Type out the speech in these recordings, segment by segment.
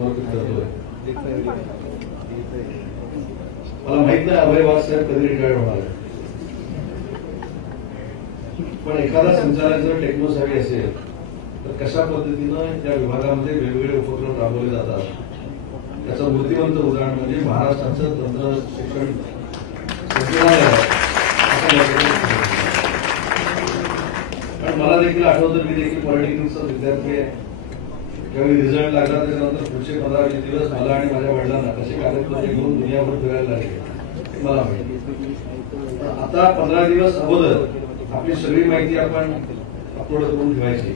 मला माहित नाही अभयवाद साहेब कधी रिटायर्ड होणार आहे, पण एखादा संचालक जर टेक्नोसॅव्ही असेल तर कशा पद्धतीनं त्या विभागामध्ये वेगवेगळे उपक्रम राबवले जातात त्याचं मूर्तिमंत उदाहरण म्हणजे महाराष्ट्राचं तंत्र शिक्षण संचालनालय आहे. कारण मला देखील आठवतं, मी देखील पॉलिटेक्निकचा विद्यार्थी आहे. ज्यावेळी रिझल्ट लागला त्याच्यानंतर पुढचे 15-20 दिवस मला आणि माझ्या वडिलांना कसे कागदपत्रे घेऊन दुनियाभर फिरायला लागले मला माहिती. आता 15 दिवस अगोदर आपली सगळी माहिती आपण अपलोड करून ठेवायची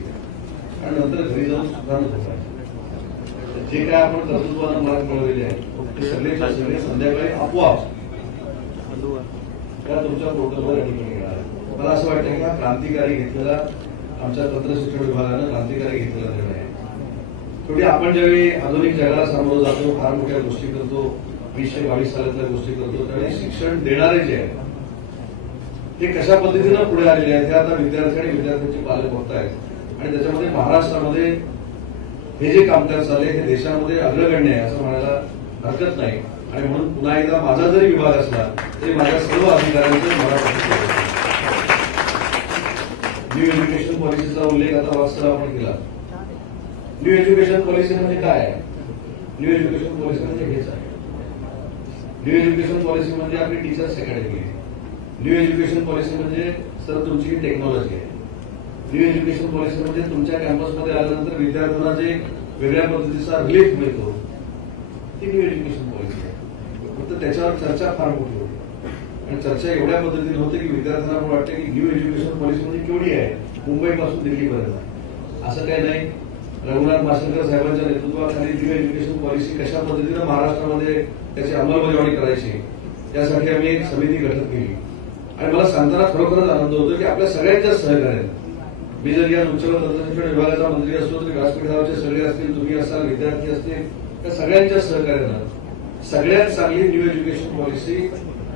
आणि नंतर घरी जाऊन सुधारणा ठेवायची. जे काय आपण कर्तृत्वानं मला कळवलेले आहे ते सगळे संध्याकाळी आपोआप त्या तुमच्या पोर्टलवर ठिकाणी येणार. मला असं वाटतं की हा क्रांतिकारी घेतलेला आमच्या तंत्र शिक्षण विभागानं क्रांतिकारी घेतलेला निर्णय आहे. शेवटी आपण ज्यावेळी आधुनिक जगाला सामोरं जातो, फार मोठ्या गोष्टी करतो, 2022 सालातल्या गोष्टी करतो, त्यावेळी शिक्षण देणारे जे आहे ते कशा पद्धतीनं पुढे आलेले आहेत हे आता विद्यार्थी आणि विद्यार्थ्यांचे पालक बघतायत आणि त्याच्यामध्ये महाराष्ट्रामध्ये हे जे कामकाज चालले हे देशामध्ये अग्रगण्य आहे असं म्हणायला हरकत नाही. आणि म्हणून पुन्हा एकदा माझा जरी विभाग असला तरी माझ्या सर्व अधिकाऱ्यांचं मला न्यू एज्युकेशन पॉलिसीचा उल्लेख आता वास्तव आपण केला. न्यू एज्युकेशन पॉलिसी म्हणजे काय आहे? न्यू एज्युकेशन पॉलिसी म्हणजे हेच आहे. न्यू एज्युकेशन पॉलिसी म्हणजे आपली टीचर्स अकॅडमी आहे. न्यू एज्युकेशन पॉलिसी म्हणजे सर तुमची टेक्नॉलॉजी आहे. न्यू एज्युकेशन पॉलिसी म्हणजे तुमच्या कॅम्पसमध्ये आल्यानंतर विद्यार्थ्यांना जे वेगळ्या पद्धतीचा रिलीफ मिळतो ती न्यू एज्युकेशन पॉलिसी आहे. फक्त त्याच्यावर चर्चा फार मोठी होती आणि चर्चा एवढ्या पद्धतीने होते की विद्यार्थ्यांना पण वाटतं की न्यू एज्युकेशन पॉलिसी म्हणजे केवढी आहे, मुंबईपासून दिल्लीपर्यंत. असं काही नाही. रघुनाथ माशेलकर साहेबांच्या नेतृत्वाखाली न्यू एज्युकेशन पॉलिसी कशा पद्धतीनं महाराष्ट्रामध्ये त्याची अंमलबजावणी करायची त्यासाठी आम्ही एक समिती गठीत केली आणि मला सांगताना खरोखरच आनंद होतो की आपल्या सगळ्यांच्याच सहकार्याने, मी जर या उच्च व तंत्र शिक्षण विभागाचा मंत्री असतो तरी व्यासपीठावरचे सगळे असतील, तुम्ही असाल, विद्यार्थी असतील, त्या सगळ्यांच्या सहकार्यानं सगळ्यात चांगली न्यू एज्युकेशन पॉलिसी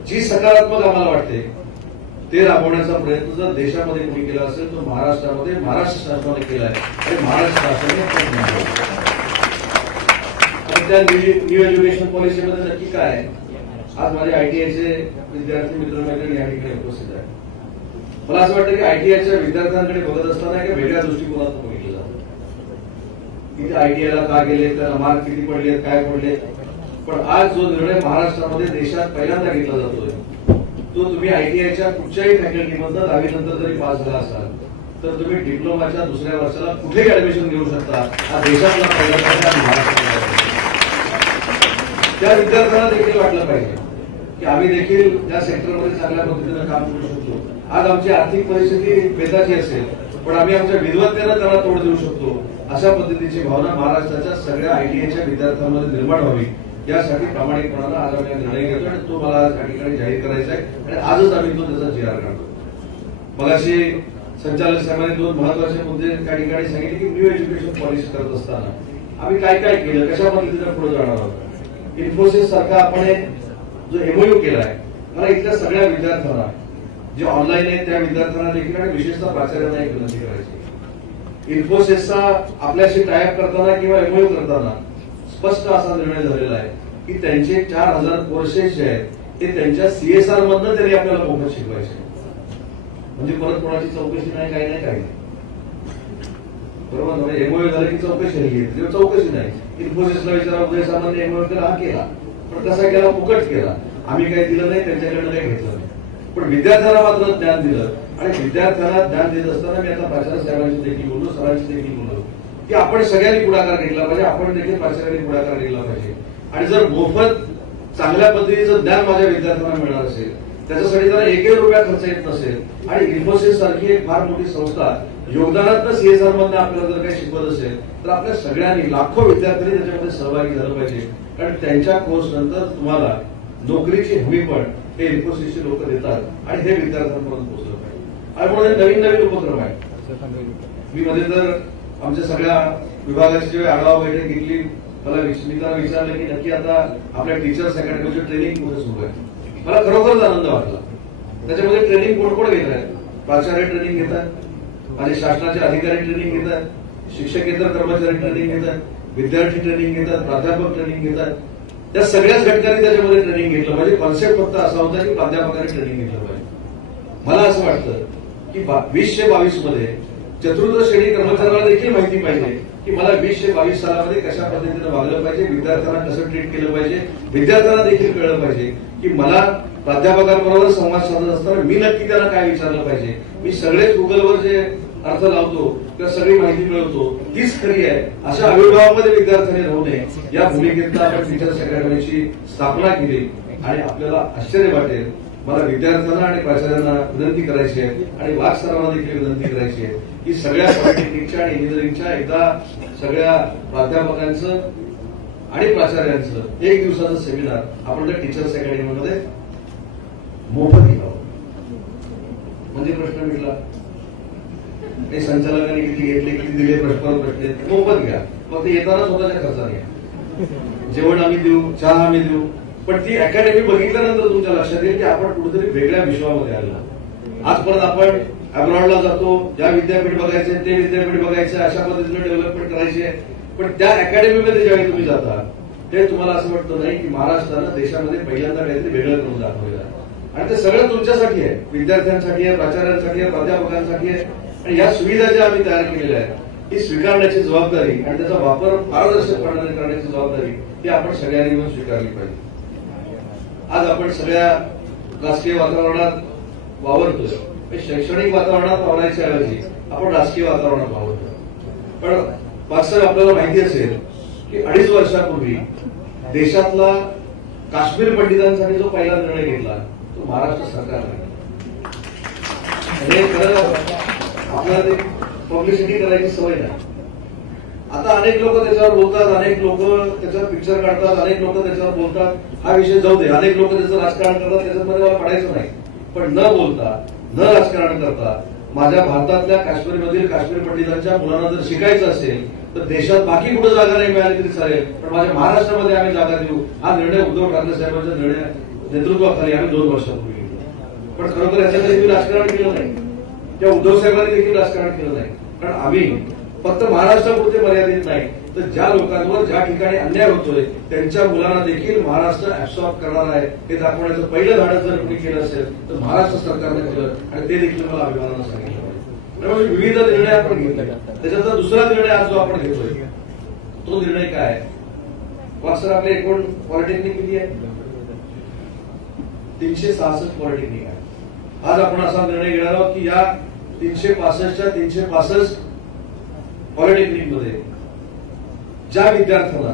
जी सकारात्मक आम्हाला वाटते ते राबवण्याचा प्रयत्न जर देशामध्ये कोणी केला असेल तर महाराष्ट्रामध्ये महाराष्ट्र शासनाने केला आहे आणि महाराष्ट्र शासनाने त्या न्यू एज्युकेशन पॉलिसीमध्ये नक्की काय आहे? आज माझे आयटीआयचे विद्यार्थी मित्रमैत्रिणी या ठिकाणी उपस्थित आहेत. मला असं वाटतं की आयटीआयच्या विद्यार्थ्यांकडे बघत असताना एका वेगळ्या दृष्टिकोनातून बघितलं जातं की ते आयटीआयला का गेले, त्याला मार्क किती पडले, काय पडले. पण आज जो निर्णय महाराष्ट्रामध्ये देशात पहिल्यांदा घेतला जातोय तो तुम्ही आयटीआयच्या कुठच्याही फॅकल्टीमधनं 10वी नंतर जरी पास झाला असाल तर तुम्ही डिप्लोमाच्या दुसऱ्या वर्षाला कुठेही ऍडमिशन घेऊ शकता. हा देशातला पहिल्यांदा महाराष्ट्रात. त्या विद्यार्थ्यांना देखील वाटलं पाहिजे की आम्ही देखील या सेक्टरमध्ये चांगल्या पद्धतीनं काम करू शकतो. आज आमची आर्थिक परिस्थिती बेताची असेल पण आम्ही आमच्या विद्वत्तेनं त्याला तोड देऊ शकतो. अशा पद्धतीची भावना महाराष्ट्राच्या सगळ्या आयटीआयच्या विद्यार्थ्यांमध्ये निर्माण व्हावी यासाठी प्रामाणिकपणानं आज आम्ही निर्णय घेतो आणि तो मला आज या ठिकाणी जाहीर करायचा आहे आणि आजच आम्ही तो त्याचा GR काढतो. मगाशी संचालक साहेबांनी 2 महत्वाचे मुद्दे त्या ठिकाणी सांगितले की न्यू एज्युकेशन पॉलिसी करत असताना आम्ही काय काय केलं, कशा पद्धतीने पुढे जाणार आहोत. इन्फोसिस सारखा आपण जो MOU केलाय, मला इथल्या सगळ्या विद्यार्थ्यांना जे ऑनलाईन आहेत त्या विद्यार्थ्यांना देखील आणि विशेषतः प्राचार्यांना एक विनंती करायची. इन्फोसिसचा आपल्याशी टायअप करताना किंवा MOU करताना स्पष्ट असा निर्णय झालेला आहे की त्यांचे 4000 कोर्सेस जे आहेत ते त्यांच्या CSR मधनं त्यांनी आपल्याला मोफत शिकवायचे. म्हणजे परत कोणाची चौकशी नाही, काही नाही, काही नाही. बरोबर. MOU झालं की चौकशी राहिली, चौकशी नाही. इन्फोसिसला विचारा उदय सामंत MOU केला, हा केला पण कसा केला, फुकट केला. आम्ही काही दिलं नाही, त्यांच्याकडनं काही घेतलं नाही. पण विद्यार्थ्यांना मात्र ज्ञान दिलं आणि विद्यार्थ्यांना ज्ञान देत असताना मी आता प्राचार्य साहेबांशी देखील बोललो, सरांशी देखील बोललो की आपण सगळ्यांनी पुढाकार घेतला पाहिजे, आपण देखील प्राचार्यांनी पुढाकार घेतला पाहिजे. आणि जर मोफत चांगल्या पद्धतीचं ज्ञान माझ्या विद्यार्थ्यांना मिळणार असेल, त्याच्यासाठी जर 1 रुपया खर्च येत नसेल आणि इन्फोसिस सारखी एक फार मोठी संस्था योगदानातनं CSR मधनं आपल्याला जर काही शिकवत असेल तर आपल्या सगळ्यांनी, लाखो विद्यार्थ्यांनी त्याच्यामध्ये सहभागी झालं पाहिजे. कारण त्यांच्या कोर्स नंतर तुम्हाला नोकरीची हमी पण हे इन्फोसिसचे लोक देतात आणि हे विद्यार्थ्यांपर्यंत पोहोचलं पाहिजे. आणि म्हणून नवीन नवीन उपक्रम आहेत. मी मध्ये तर आमच्या सगळ्या विभागाची जेव्हा आढावा बैठक घेतली, मला विचारलं की नक्की आता आपल्या टीचर्स अकॅडमीचे ट्रेनिंग कुठे सुरू आहे. मला खरोखरच आनंद वाटला. त्याच्यामध्ये ट्रेनिंग कोण कोण घेत आहेत? प्राचार्य ट्रेनिंग घेतात, माझे शासनाचे अधिकारी ट्रेनिंग घेतात, शिक्षकेतर कर्मचारी ट्रेनिंग घेतात, विद्यार्थी ट्रेनिंग घेतात, प्राध्यापक ट्रेनिंग घेतात. त्या सगळ्याच घटकांनी त्याच्यामध्ये ट्रेनिंग घेतलं पाहिजे. कॉन्सेप्ट फक्त असा होता की प्राध्यापकांनी ट्रेनिंग घेतलं पाहिजे. मला असं वाटतं की 2022 मध्ये चतुर्थ श्रेणी कर्मचाऱ्याला देखील माहिती पाहिजे की मला 2022 सालामध्ये कशा पद्धतीनं वागलं पाहिजे, विद्यार्थ्यांना कसं ट्रीट केलं पाहिजे. विद्यार्थ्यांना देखील कळलं पाहिजे की मला प्राध्यापकांबरोबर संवाद साधत असताना मी नक्की त्यांना काय विचारलं पाहिजे. मी सगळेच गुगलवर जे अर्थ लावतो किंवा सगळी माहिती मिळवतो तीच खरी आहे, अशा आविर्भावामध्ये विद्यार्थ्यांनी राहू नये. या भूमिकेत आपण टीचर्स अकॅडमीची स्थापना केली आणि आपल्याला आश्चर्य वाटेल. मला विद्यार्थ्यांना आणि प्राचार्यांना विनंती करायची आहे आणि वाघ सरांना देखील विनंती करायची आहे की सगळ्या पॉलिटेक्निकच्या आणि इंजिनिअरिंगच्या एकदा सगळ्या प्राध्यापकांचं आणि प्राचार्यांचं एक दिवसाचं सेमिनार आपण त्या टीचर्स अकॅडमीमध्ये मोफत घ्यावं. म्हणजे प्रश्न मिळला काही संचालकांनी किती घेतले, किती दिले, प्रश्न मोफत घ्या. फक्त येताना स्वतःच्या खर्चाने घ्या. जेवण आम्ही देऊ, चहा आम्ही देऊ. पण ती अकॅडमी बघितल्यानंतर तुमच्या लक्षात येईल की आपण कुठेतरी वेगळ्या विश्वामध्ये आलो. आजपर्यंत आपण अब्रॉडला जातो, ज्या विद्यापीठ बघायचे ते विद्यापीठ बघायचे, अशा पद्धतीने डेव्हलपमेंट करायची आहे. पण त्या अकॅडमीमध्ये ज्यावेळी तुम्ही जाता ते तुम्हाला असं वाटतं नाही की महाराष्ट्रानं देशामध्ये पहिल्यांदा काहीतरी वेगळं करून दाखवलेलं आहे. आणि ते सगळं तुमच्यासाठी आहे, विद्यार्थ्यांसाठी आहे, प्राचार्यांसाठी आहे, प्राध्यापकांसाठी आहे. आणि या सुविधा ज्या आम्ही तयार केलेल्या आहेत ही स्वीकारण्याची जबाबदारी आणि त्याचा वापर पारदर्शकपणाने करण्याची जबाबदारी ही आपण सगळ्यांनी मिळून स्वीकारली पाहिजे. आज आपण सगळ्या राजकीय वातावरणात वावरतोय. शैक्षणिक वातावरणात वावरायच्या ऐवजी आपण राजकीय वातावरणात वावरतोय. पण वास्तव आपल्याला माहिती असेल की 2.5 वर्षापूर्वी देशातला काश्मीर पंडितांसाठी जो पहिला निर्णय घेतला तो महाराष्ट्र सरकारने. हे खरं आपल्याला ते पब्लिसिटी करायची सवय नाही. आता अनेक लोक त्याच्यावर बोलतात, अनेक लोक त्याच्यावर पिक्चर काढतात, अनेक लोक त्याच्यावर बोलतात. हा विषय जाऊ दे. अनेक लोक त्याचं राजकारण करतात, त्याच्यामध्ये मला पडायचं नाही. पण न बोलता, न राजकारण करता माझ्या भारतातल्या काश्मीरमधील काश्मीर पंडितांच्या मुलांना जर शिकायचं असेल तर देशात बाकी कुठे जागा नाही मिळाली तरी चालेल, पण माझ्या महाराष्ट्रामध्ये आम्ही जागा देऊ. हा निर्णय उद्धव ठाकरे साहेबांच्या नेतृत्वाखाली आम्ही 2 वर्षापूर्वी घेतला. पण खरोखर याच्यामध्ये मी राजकारण केलं नाही, त्या उद्धव साहेबांनी देखील राजकारण केलं नाही. कारण आम्ही फक्त महाराष्ट्रापुरते मर्यादित नाही तर ज्या लोकांवर ज्या ठिकाणी अन्याय होतोय त्यांच्या मुलांना देखील महाराष्ट्र ऍब्सॉर्ब करणार आहे हे दाखवण्याचं पहिलं धाडस जर कोणी केलं असेल तर महाराष्ट्र सरकारने केलं आणि ते देखील मला अभिमानानं सांगितलं. त्यामुळे विविध निर्णय आपण घेतले. त्याच्यातला दुसरा निर्णय आज जो आपण घेतोय तो निर्णय काय आहे? वास्तव आपले एकूण पॉलिटेक्निक किती आहे? 366 पॉलिटेक्निक आहे. आज आपण असा निर्णय घेणार आहोत की या 365च्या 365 पॉलिटेक्निकमध्ये ज्या विद्यार्थ्यांना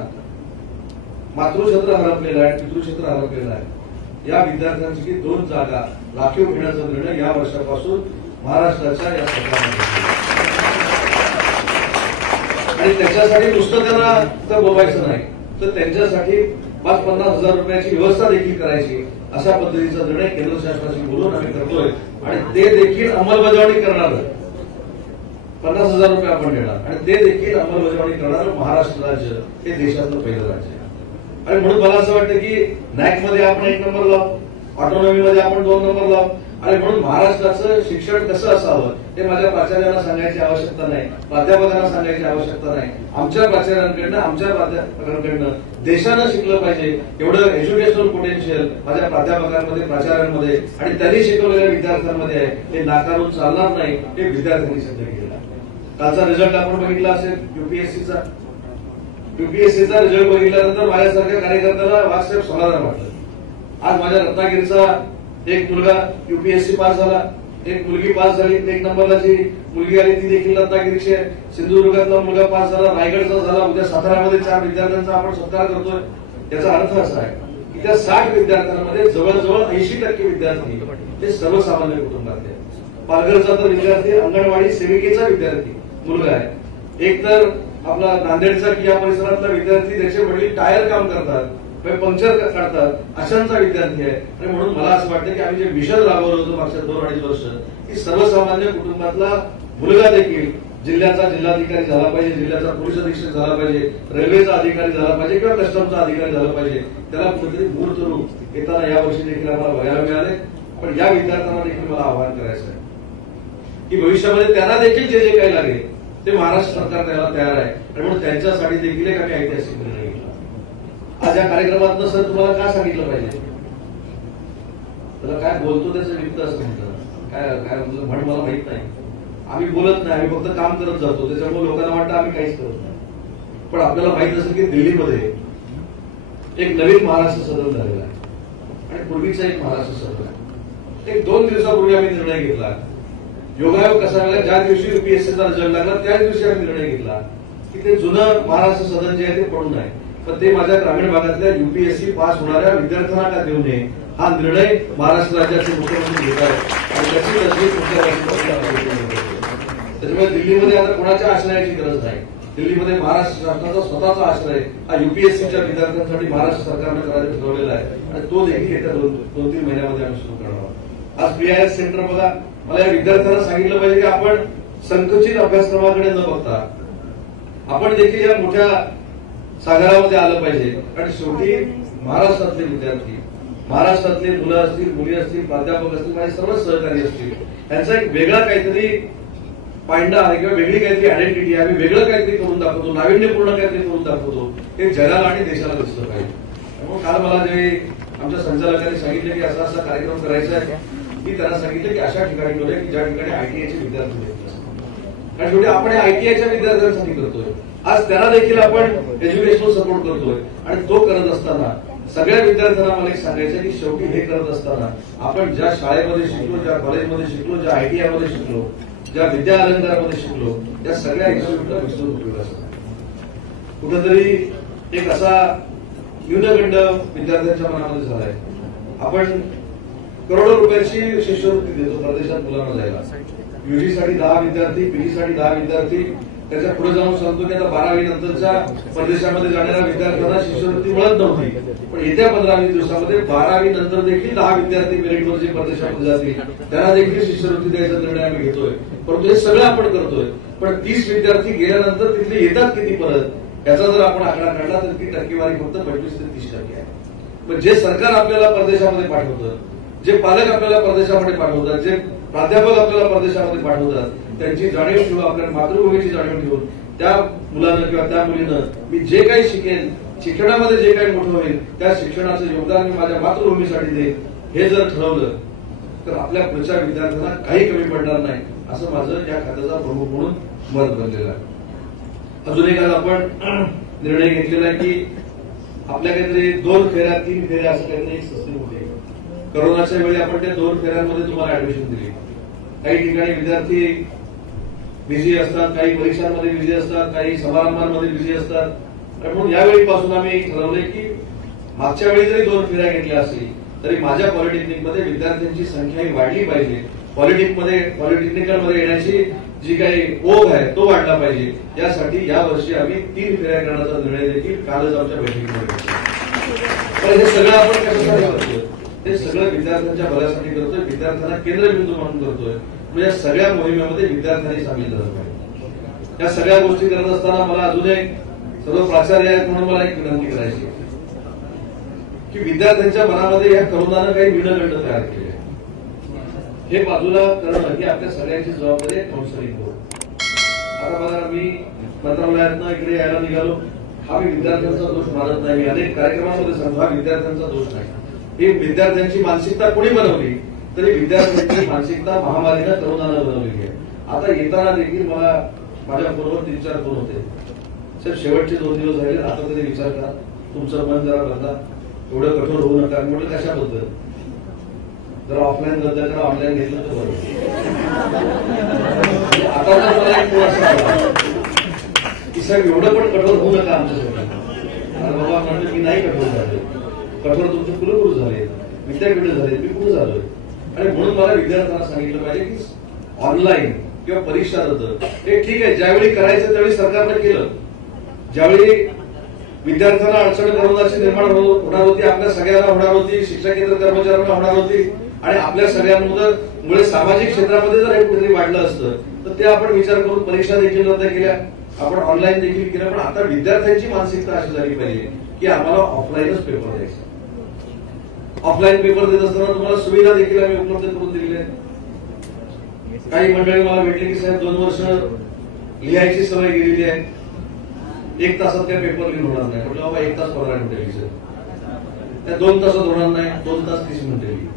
मातृक्षेत्र हरपलेलं आहे, पितृक्षेत्र हरपलेलं आहे, या विद्यार्थ्यांसाठी 2 जागा राखीव घेण्याचा निर्णय या वर्षापासून महाराष्ट्राच्या या सरकारने आणि त्याच्यासाठी नुसतं त्यांना तर बोलायचं नाही तर त्यांच्यासाठी 5-50 हजार रुपयाची व्यवस्था देखील करायची अशा पद्धतीचा निर्णय केंद्र शासनाशी बोलून आम्ही करतोय आणि ते देखील अंमलबजावणी करणार. 50 हजार रुपये आपण देणार आणि ते देखील अंमलबजावणी करणार महाराष्ट्र राज्य हे देशातलं पहिलं राज्य आहे. आणि म्हणून मला असं वाटतं की नॅकमध्ये आपण 1 नंबर लावू, ऑटोनॉमीमध्ये आपण 2 नंबर लावू आणि म्हणून महाराष्ट्राचं शिक्षण कसं असावं हे माझ्या प्राचार्यांना सांगायची आवश्यकता नाही, प्राध्यापकांना सांगायची आवश्यकता नाही. आमच्या प्राचार्यांकडनं, आमच्या प्राध्यापकांकडनं देशानं शिकलं पाहिजे एवढं एज्युकेशनल पोटेन्शियल माझ्या प्राध्यापकांमध्ये, प्राचार्यांमध्ये आणि त्यांनी शिकवलेल्या विद्यार्थ्यांमध्ये आहे. हे नाकारून चालणार नाही, हे विद्यार्थ्यांनी सिद्ध केलं. कालचा रिझल्ट आपण बघितला असेल युपीएससीचा रिझल्ट बघितल्यानंतर माझ्यासारख्या कार्यकर्त्याला वास्तव समाधान वाटलं. आज माझ्या रत्नागिरीचा एक मुलगा युपीएससी पास झाला, एक मुलगी पास झाली, 1 नंबरला जी मुलगी आली ती देखील रत्नागिरीची आहे. सिंधुदुर्गातला मुलगा पास झाला, रायगडचा झाला. उद्या साताऱ्यामध्ये 4 विद्यार्थ्यांचा आपण सत्कार करतोय. याचा अर्थ असा आहे की त्या 60 विद्यार्थ्यांमध्ये जवळजवळ 80% विद्यार्थी हे सर्वसामान्य कुटुंबातले आहेत. पालघरचा तर विद्यार्थी अंगणवाडी सेविकेचा विद्यार्थी मुलगा आहे. एक तर आपला नांदेडचा किया परिसरातला विद्यार्थी त्याचे वडील टायर काम करतात, पंक्चर काढतात, अशांचा विद्यार्थी आहे. आणि म्हणून मला असं वाटतं की आम्ही जे मिशन राबवलं होतं मागच्या 2-2.5 वर्ष की सर्वसामान्य कुटुंबातला मुलगा देखील जिल्ह्याचा जिल्हाधिकारी झाला पाहिजे, जिल्ह्याचा पोलीस अधीक्षक झाला पाहिजे, रेल्वेचा अधिकारी झाला पाहिजे किंवा कस्टमचा अधिकारी झाला पाहिजे. त्याला कुठेतरी मूर्त रूप येताना यावर्षी देखील आम्हाला बघायला मिळाले. पण या विद्यार्थ्यांना देखील मला आवाहन करायचं आहे की भविष्यामध्ये त्यांना देखील जे जे काही लागेल ते महाराष्ट्र सरकार द्यायला तयार आहे आणि म्हणून त्यांच्यासाठी देखील एक आम्ही ऐतिहासिक निर्णय घेतला. आज या कार्यक्रमात सर तुम्हाला काय सांगितलं पाहिजे, त्याला काय बोलतो त्याचं वित्त असं म्हटलं, काय काय म्हण मला माहित नाही. आम्ही बोलत नाही, आम्ही फक्त काम करत जातो, त्याच्यामुळे लोकांना वाटतं आम्ही काहीच करत नाही. पण आपल्याला माहित असेल की दिल्लीमध्ये एक नवीन महाराष्ट्र सदन झालेला आहे आणि पूर्वीचा एक महाराष्ट्र सदन आहे. एक 2 दिवसापूर्वी आम्ही निर्णय घेतला. योगायोग कसा लागला, ज्या दिवशी युपीएससीचा रिझल्ट लागला त्याच दिवशी आम्ही निर्णय घेतला की ते जुनं महाराष्ट्र सदन जे आहे ते पडू नये, पण ते माझ्या ग्रामीण भागातल्या युपीएससी पास होणाऱ्या विद्यार्थ्यांना का देऊ नये हा निर्णय महाराष्ट्र राज्याचे मुख्यमंत्री घेत आहेत आणि त्याची तसली त्याच्यामुळे दिल्लीमध्ये आता कोणाच्या आश्रयाची गरज नाही. दिल्लीमध्ये महाराष्ट्र शासनाचा स्वतःचा आश्रय हा युपीएससीच्या विद्यार्थ्यांसाठी महाराष्ट्र सरकारने करायचं ठरवलेला आहे आणि तो देखील येत्या 2-3 महिन्यामध्ये आम्ही सुरू करणार आहोत. आज पीआयएस सेंटर बघा, मला या विद्यार्थ्यांना सांगितलं पाहिजे की आपण संकुचित अभ्यासक्रमाकडे न बघता आपण देखील या मोठ्या सागरामध्ये आलं पाहिजे. कारण शेवटी महाराष्ट्रातले विद्यार्थी, महाराष्ट्रातले मुलं असतील, मुली असतील, प्राध्यापक असतील, माझे सर्व सहकारी असतील, यांचा एक वेगळा काहीतरी पायंडा आहे किंवा वेगळी काहीतरी आयडेंटिटी आहे. आम्ही वेगळं काहीतरी करून दाखवतो, नाविन्यपूर्ण काहीतरी करून दाखवतो, हे जगाला आणि देशाला दिसलं पाहिजे. त्यामुळे काल मला जे आमच्या संचालकांनी सांगितलं की असा असा कार्यक्रम करायचा आहे, मी त्यांना सांगितलं की अशा ठिकाणी करूया की ज्या ठिकाणी आयटीआयचे विद्यार्थी देत असतात. कारण शेवटी आपण आयटीआयच्या विद्यार्थ्यांसाठी करतोय, आज त्यांना देखील आपण एज्युकेशनल सपोर्ट करतोय आणि तो करत असताना सगळ्या विद्यार्थ्यांना मला एक सांगायचं की शेवटी हे करत असताना आपण ज्या शाळेमध्ये शिकलो, ज्या कॉलेजमध्ये शिकलो, ज्या आयटीआयमध्ये शिकलो, ज्या विद्या अलंकारामध्ये शिकलो, त्या सगळ्या इन्स्टिट्यूटला विस्तृत उपयोग असतो. कुठेतरी एक असा न्यूनगंड विद्यार्थ्यांच्या मनामध्ये झालाय. आपण करोडो रुपयाची शिष्यवृत्ती देतो परदेशात मुलांना जायला. युजीसाठी 10 विद्यार्थी, पीजीसाठी 10 विद्यार्थी, त्याच्या पुढे जाऊन सांगतो की आता 12वी नंतरच्या परदेशामध्ये जाणाऱ्या विद्यार्थ्यांना शिष्यवृत्ती मिळत नव्हती, पण येत्या 15-20 दिवसामध्ये 12वी नंतर देखील 10 विद्यार्थी मेरिटवर जे परदेशामध्ये जातील त्यांना देखील शिष्यवृत्ती द्यायचा निर्णय आम्ही घेतोय. परंतु हे सगळं आपण करतोय, पण 30 विद्यार्थी गेल्यानंतर तिथले येतात किती परत याचा जर आपण आकडा काढला तर ती टक्केवारी फक्त 25 ते 30% आहे. पण जे सरकार आपल्याला परदेशामध्ये पाठवतं, जे पालक आपल्याला परदेशामध्ये पाठवतात, जे प्राध्यापक आपल्याला परदेशामध्ये पाठवतात, त्यांची जाणीव ठेवून, आपल्या मातृभूमीची जाणीव ठेवून त्या मुलानं किंवा त्या मुलीनं मी जे काही शिकेन, शिक्षणामध्ये जे काही मोठं होईल त्या शिक्षणाचं योगदान मी माझ्या मातृभूमीसाठी देईन, हे जर ठरवलं तर आपल्या पुढच्या विद्यार्थ्यांना काही कमी पडणार नाही, असं माझं या खात्याचा प्रमुख म्हणून मत बनलेलं आहे. अजून एक आज आपण निर्णय घेतलेला आहे की आपल्या काहीतरी 2 फेऱ्या 3 फेऱ्या असं काहीतरी एक सिस्टीम होती. करोनाच्या वेळी आपण त्या 2 फेऱ्यांमध्ये तुम्हाला ऍडमिशन दिली. काही ठिकाणी विद्यार्थी बिझी असतात, काही परीक्षांमध्ये बिझी असतात, काही समारंभांमध्ये बिझी असतात. म्हणून यावेळीपासून आम्ही ठरवले की मागच्या वेळी जरी 2 फेऱ्या घेतल्या असतील तरी माझ्या पॉलिटेक्निकमध्ये विद्यार्थ्यांची संख्या ही वाढली पाहिजे. पॉलिटेक्निकलमध्ये येण्याची जी काही ओघ आहे तो वाढला पाहिजे. यासाठी यावर्षी आम्ही 3 फेऱ्या करण्याचा निर्णय देखील कालच आमच्या बैठकीमध्ये घेतला. पण हे सगळं आपण कशासाठी करतोय? हे सगळं विद्यार्थ्यांच्या भल्यासाठी करतोय, विद्यार्थ्यांना केंद्रबिंदू म्हणून करतोय. म्हणजे या सगळ्या मोहिमेमध्ये विद्यार्थ्यांनी सामील झालं पाहिजे. या सगळ्या गोष्टी करत असताना मला अजून एक सर्व प्राचार्य आहेत म्हणून मला एक विनंती करायची की विद्यार्थ्यांच्या मनामध्ये या करोनानं काही न्यूनगंड तयार केले, हे बाजूला करणं ही आपल्या सगळ्यांची जबाबदारी आहे. काउन्सिलिंग करून आता बघा, मी मंत्रालयातनं इकडे यायला निघालो, हा मी विद्यार्थ्यांचा दोष मानत नाही. मी अनेक कार्यक्रमामध्ये सांगतो हा विद्यार्थ्यांचा दोष नाही. ही विद्यार्थ्यांची मानसिकता कोणी बनवली तरी विद्यार्थ्यांची मानसिकता महामारीनं करोनानं बनवलेली आहे. आता येताना देखील मला माझ्या फोनवर 3-4 फोन होते, सर शेवटचे 2 दिवस झाले, आता तरी विचार करा, तुमचं मन जरा बदला, एवढं कठोर होऊ नका. म्हटलं कशाबद्दल? जर ऑफलाईन रद्द करा, ऑनलाईन घेतलं तर बरं. आता तर मला एक असं की साहेब एवढं पण कठोर होऊ नका आमच्यासाठी. बाबा म्हणतो मी नाही कठोर झाले, कठोर तुमचे कुलगुरू झाले, विद्यापीठ झाले, मी कुठे झालोय. आणि म्हणून मला विद्यार्थ्यांना सांगितलं पाहिजे की ऑनलाईन किंवा परीक्षा रद्द हे ठीक आहे, ज्यावेळी करायचं त्यावेळी सरकारनं केलं. ज्यावेळी विद्यार्थ्यांना अडचण करोनाची निर्माण होणार होती, आपल्या सगळ्यांना होणार होती, शिक्षकेतर कर्मचाऱ्यांना होणार होती आणि आपल्या सगळ्यांमुळे सामाजिक क्षेत्रामध्ये जर हे कुठेतरी वाढलं असतं तर ते आपण विचार करून परीक्षा देखील रद्द केल्या, आपण ऑनलाईन देखील केलं. पण आता विद्यार्थ्यांची मानसिकता अशी झाली पाहिजे की आम्हाला ऑफलाईनच पेपर द्यायचा. ऑफलाईन पेपर देत असताना तुम्हाला सुविधा देखील आम्ही उपलब्ध करून दिलेल्या आहेत. काही मंडळी मला भेटले की साहेब 2 वर्ष लिहायची सवय गेलेली आहे. 1 तासात काय पेपर लिहून होणार नाही. म्हटलं बाबा 1 तास 15 मिनिटं लिहायचं. त्या 2 तासात होणार नाही. 2 तास 30 मिनिटं लिही.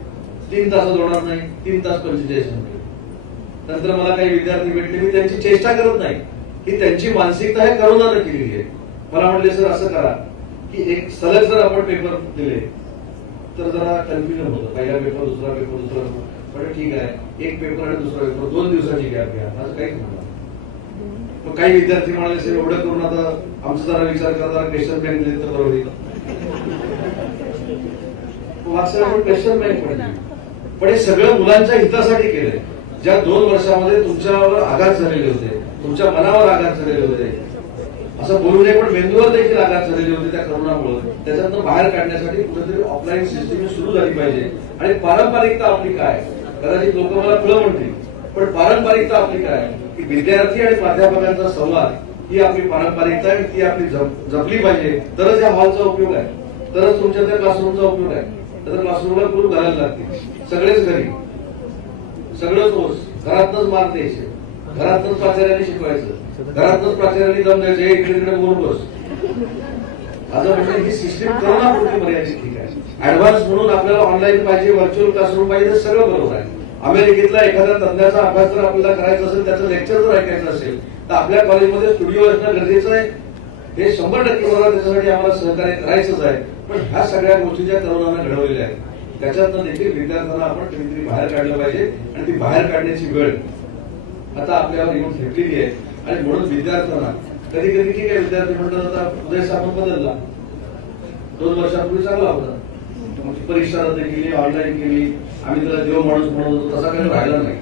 3 तासात होणार नाही. 3 तास 45 मिनिटं. नंतर मला काही विद्यार्थी भेटले, मी त्यांची चेष्टा करत नाही, ही त्यांची मानसिकता आहे, करोनानं केलेली आहे. मला म्हटले सर असं करा की एक सलग जर आपण पेपर दिले तर जरा कन्फ्युजन होतं. पहिला पेपर, दुसरा पेपर, दुसरा पेपर. पण ठीक आहे, एक पेपर आणि दुसरा पेपर 2 दिवसाची गॅप घ्या, असं काहीच म्हणणार. मग काही विद्यार्थी म्हणाले सर एवढं करून आता आमचा जरा विचार करता क्वेश्चन बँक दिली तर बरोबर येईल. वास्तवात क्वेश्चन बँक पडली. पण हे सगळं मुलांच्या हितासाठी केलंय. ज्या 2 वर्षामध्ये तुमच्यावर आघात झालेले होते, तुमच्या मनावर आघात झालेले होते, असं बोलू नये पण मेंदूवर देखील आघात झालेले होते त्या करोनामुळे, त्याच्यातनं बाहेर काढण्यासाठी कुठेतरी ऑफलाईन सिस्टीम सुरू झाली पाहिजे. आणि पारंपरिकता आपली काय, कदाचित लोक मला खुलं म्हणतील, पण पारंपरिकता आपली काय की विद्यार्थी आणि प्राध्यापकांचा संवाद ही आपली पारंपरिकता आहे. ती आपली जपली पाहिजे. तरच या हॉलचा उपयोग आहे, तरच तुमच्या त्या क्लासरूमचा उपयोग आहे. तर क्लासरूमला कुलूप घालायला लागते. सगळेच घरी, सगळंच ओस, घरातच मार द्यायचे, घरातच प्राचार्याने शिकवायचं, घरातच प्राचार्याने दम द्यायचे, इकडे इकडे बोलून बस. माझं म्हणजे ही सिस्टीम करोनापुरती मर्यादित ठीक आहे. ऍडव्हान्स म्हणून आपल्याला ऑनलाईन पाहिजे, व्हर्च्युअल क्लासरूम पाहिजे, तर सगळं बरोबर आहे. अमेरिकेतला एखाद्या तज्ञाचा अभ्यास जर आपल्याला करायचा असेल, त्याचं लेक्चर जर ऐकायचं असेल तर आपल्या कॉलेजमध्ये स्टुडिओ असणं गरजेचं आहे. हे 100% मला त्याच्यासाठी आम्हाला सहकार्य करायचंच आहे. पण ह्या सगळ्या गोष्टी ज्या तरुणांना घडवलेल्या आहेत त्याच्यातनं देखील विद्यार्थ्यांना आपण कधीतरी बाहेर काढलं पाहिजे. आणि ती बाहेर काढण्याची वेळ आता आपल्यावर येऊन ठेपलेली आहे. आणि म्हणून विद्यार्थ्यांना कधी कधी ठीक आहे, विद्यार्थी म्हणतात आता उदय सामंत बदलला, 2 वर्षापूर्वी चांगला होता, परीक्षा रद्द केली, ऑनलाईन केली, आम्ही त्याला देव माणूस म्हणत होतो, तसा काही राहिला नाही.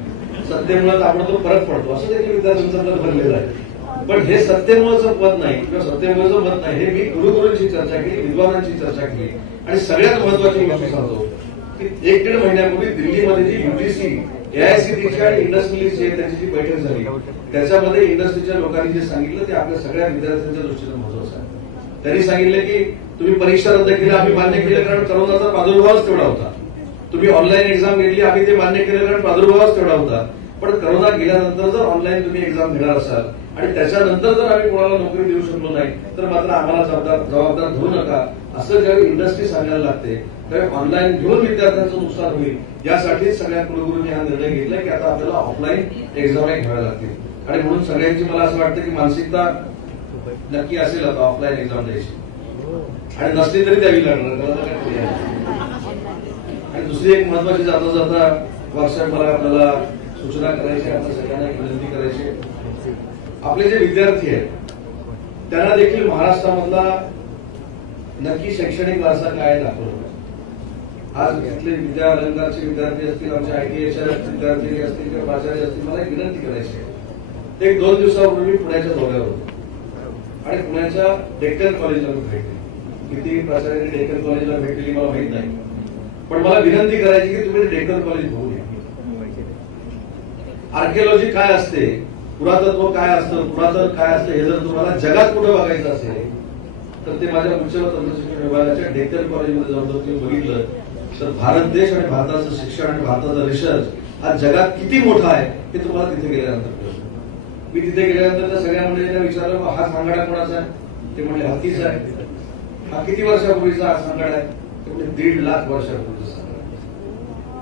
सत्तेमुळे आपण तो फरक पडतो असं देखील विद्यार्थ्यांचं आपल्याला भरलेलं आहे. पण हे सत्तेमुळेचं मत नाही किंवा सत्तेमुळेचं मत नाही, हे मी गुरुगुरूंची चर्चा केली, विद्वानांची चर्चा केली. आणि सगळ्यात महत्वाची गोष्ट सांगतो की 1-1.5 महिन्यापूर्वी दिल्लीमध्ये जी युजीसी, एआयसीटीची आणि इंडस्ट्रियलिस्ट त्यांची जी बैठक झाली त्याच्यामध्ये इंडस्ट्रीच्या लोकांनी जे सांगितलं ते आपल्या सगळ्या विद्यार्थ्यांच्या दृष्टीनं महत्वाचं आहे. त्यांनी सांगितलं की तुम्ही परीक्षा रद्द केली, आम्ही मान्य केलं कारण करोनाचा प्रादुर्भावच तेवढा होता. तुम्ही ऑनलाईन एक्झाम घेतली, आम्ही ते मान्य केलं कारण प्रादुर्भावच तेवढा होता. पण करोना गेल्यानंतर जर ऑनलाईन तुम्ही एक्झाम घेणार असाल आणि त्याच्यानंतर जर आम्ही कोणाला नोकरी देऊ शकलो नाही तर मात्र आम्हाला जबाबदार धरू नका, असं ज्यावेळी इंडस्ट्री सांगायला लागते त्यावेळी ऑनलाईन घेऊन विद्यार्थ्यांचं नुकसान होईल. यासाठीच सगळ्या कुलगुरूंनी हा निर्णय घेतला की आता आपल्याला ऑफलाईन एक्झाम घ्याव्या लागतील. आणि म्हणून सगळ्यांची मला असं वाटतं की मानसिकता नक्की असेल आता ऑफलाईन एक्झाम द्यायची, आणि नसली तरी द्यावी लागणार. आणि दुसरी एक महत्वाची जाता जाता व्हॉट्सअप मला आपल्याला सूचना करायची, आता सगळ्यांना विनंती करायची, आपले जे विद्यार्थी आहेत त्यांना देखील महाराष्ट्रामधला नक्की शैक्षणिक वारसा काय दाखवला. आज इथले विद्या अलंकारचे विद्यार्थी असतील, आमच्या आयटीआयच्या विद्यार्थी असतील किंवा प्राचार्य असतील, मला एक विनंती करायची आहे. एक 2 दिवसापूर्वी पुण्याच्या दौऱ्यावर होतो आणि पुण्याच्या डेक्कन कॉलेजला मी भेट दिली. किती प्राचार्यांनी डेक्कन कॉलेजला भेट दिली मला माहित नाही, पण मला विनंती करायची की तुम्ही डेक्कन कॉलेज बघून या. आर्किओलॉजी काय असते, पुरातत्व काय असतं, पुरातन काय असतं, हे जर तुम्हाला जगात कुठं बघायचं असेल तर ते माझ्या उच्च व तंत्रशिक्षण विभागाच्या डेक्कन कॉलेजमध्ये जाऊन जर तुम्ही बघितलं तर भारत देश आणि भारताचं शिक्षण आणि भारताचा रिसर्च हा जगात किती मोठा आहे हे तुम्हाला तिथे गेल्यानंतर कळतं. मी तिथे गेल्यानंतर त्या सगळ्या मंडळींना विचारलं हा सांगाडा कोणाचा आहे, ते म्हणले हातीचा आहे. हा किती वर्षापूर्वीचा हा सांगाडा आहे, ते म्हणजे 1.5 लाख वर्षापूर्वीचा सांगाडा,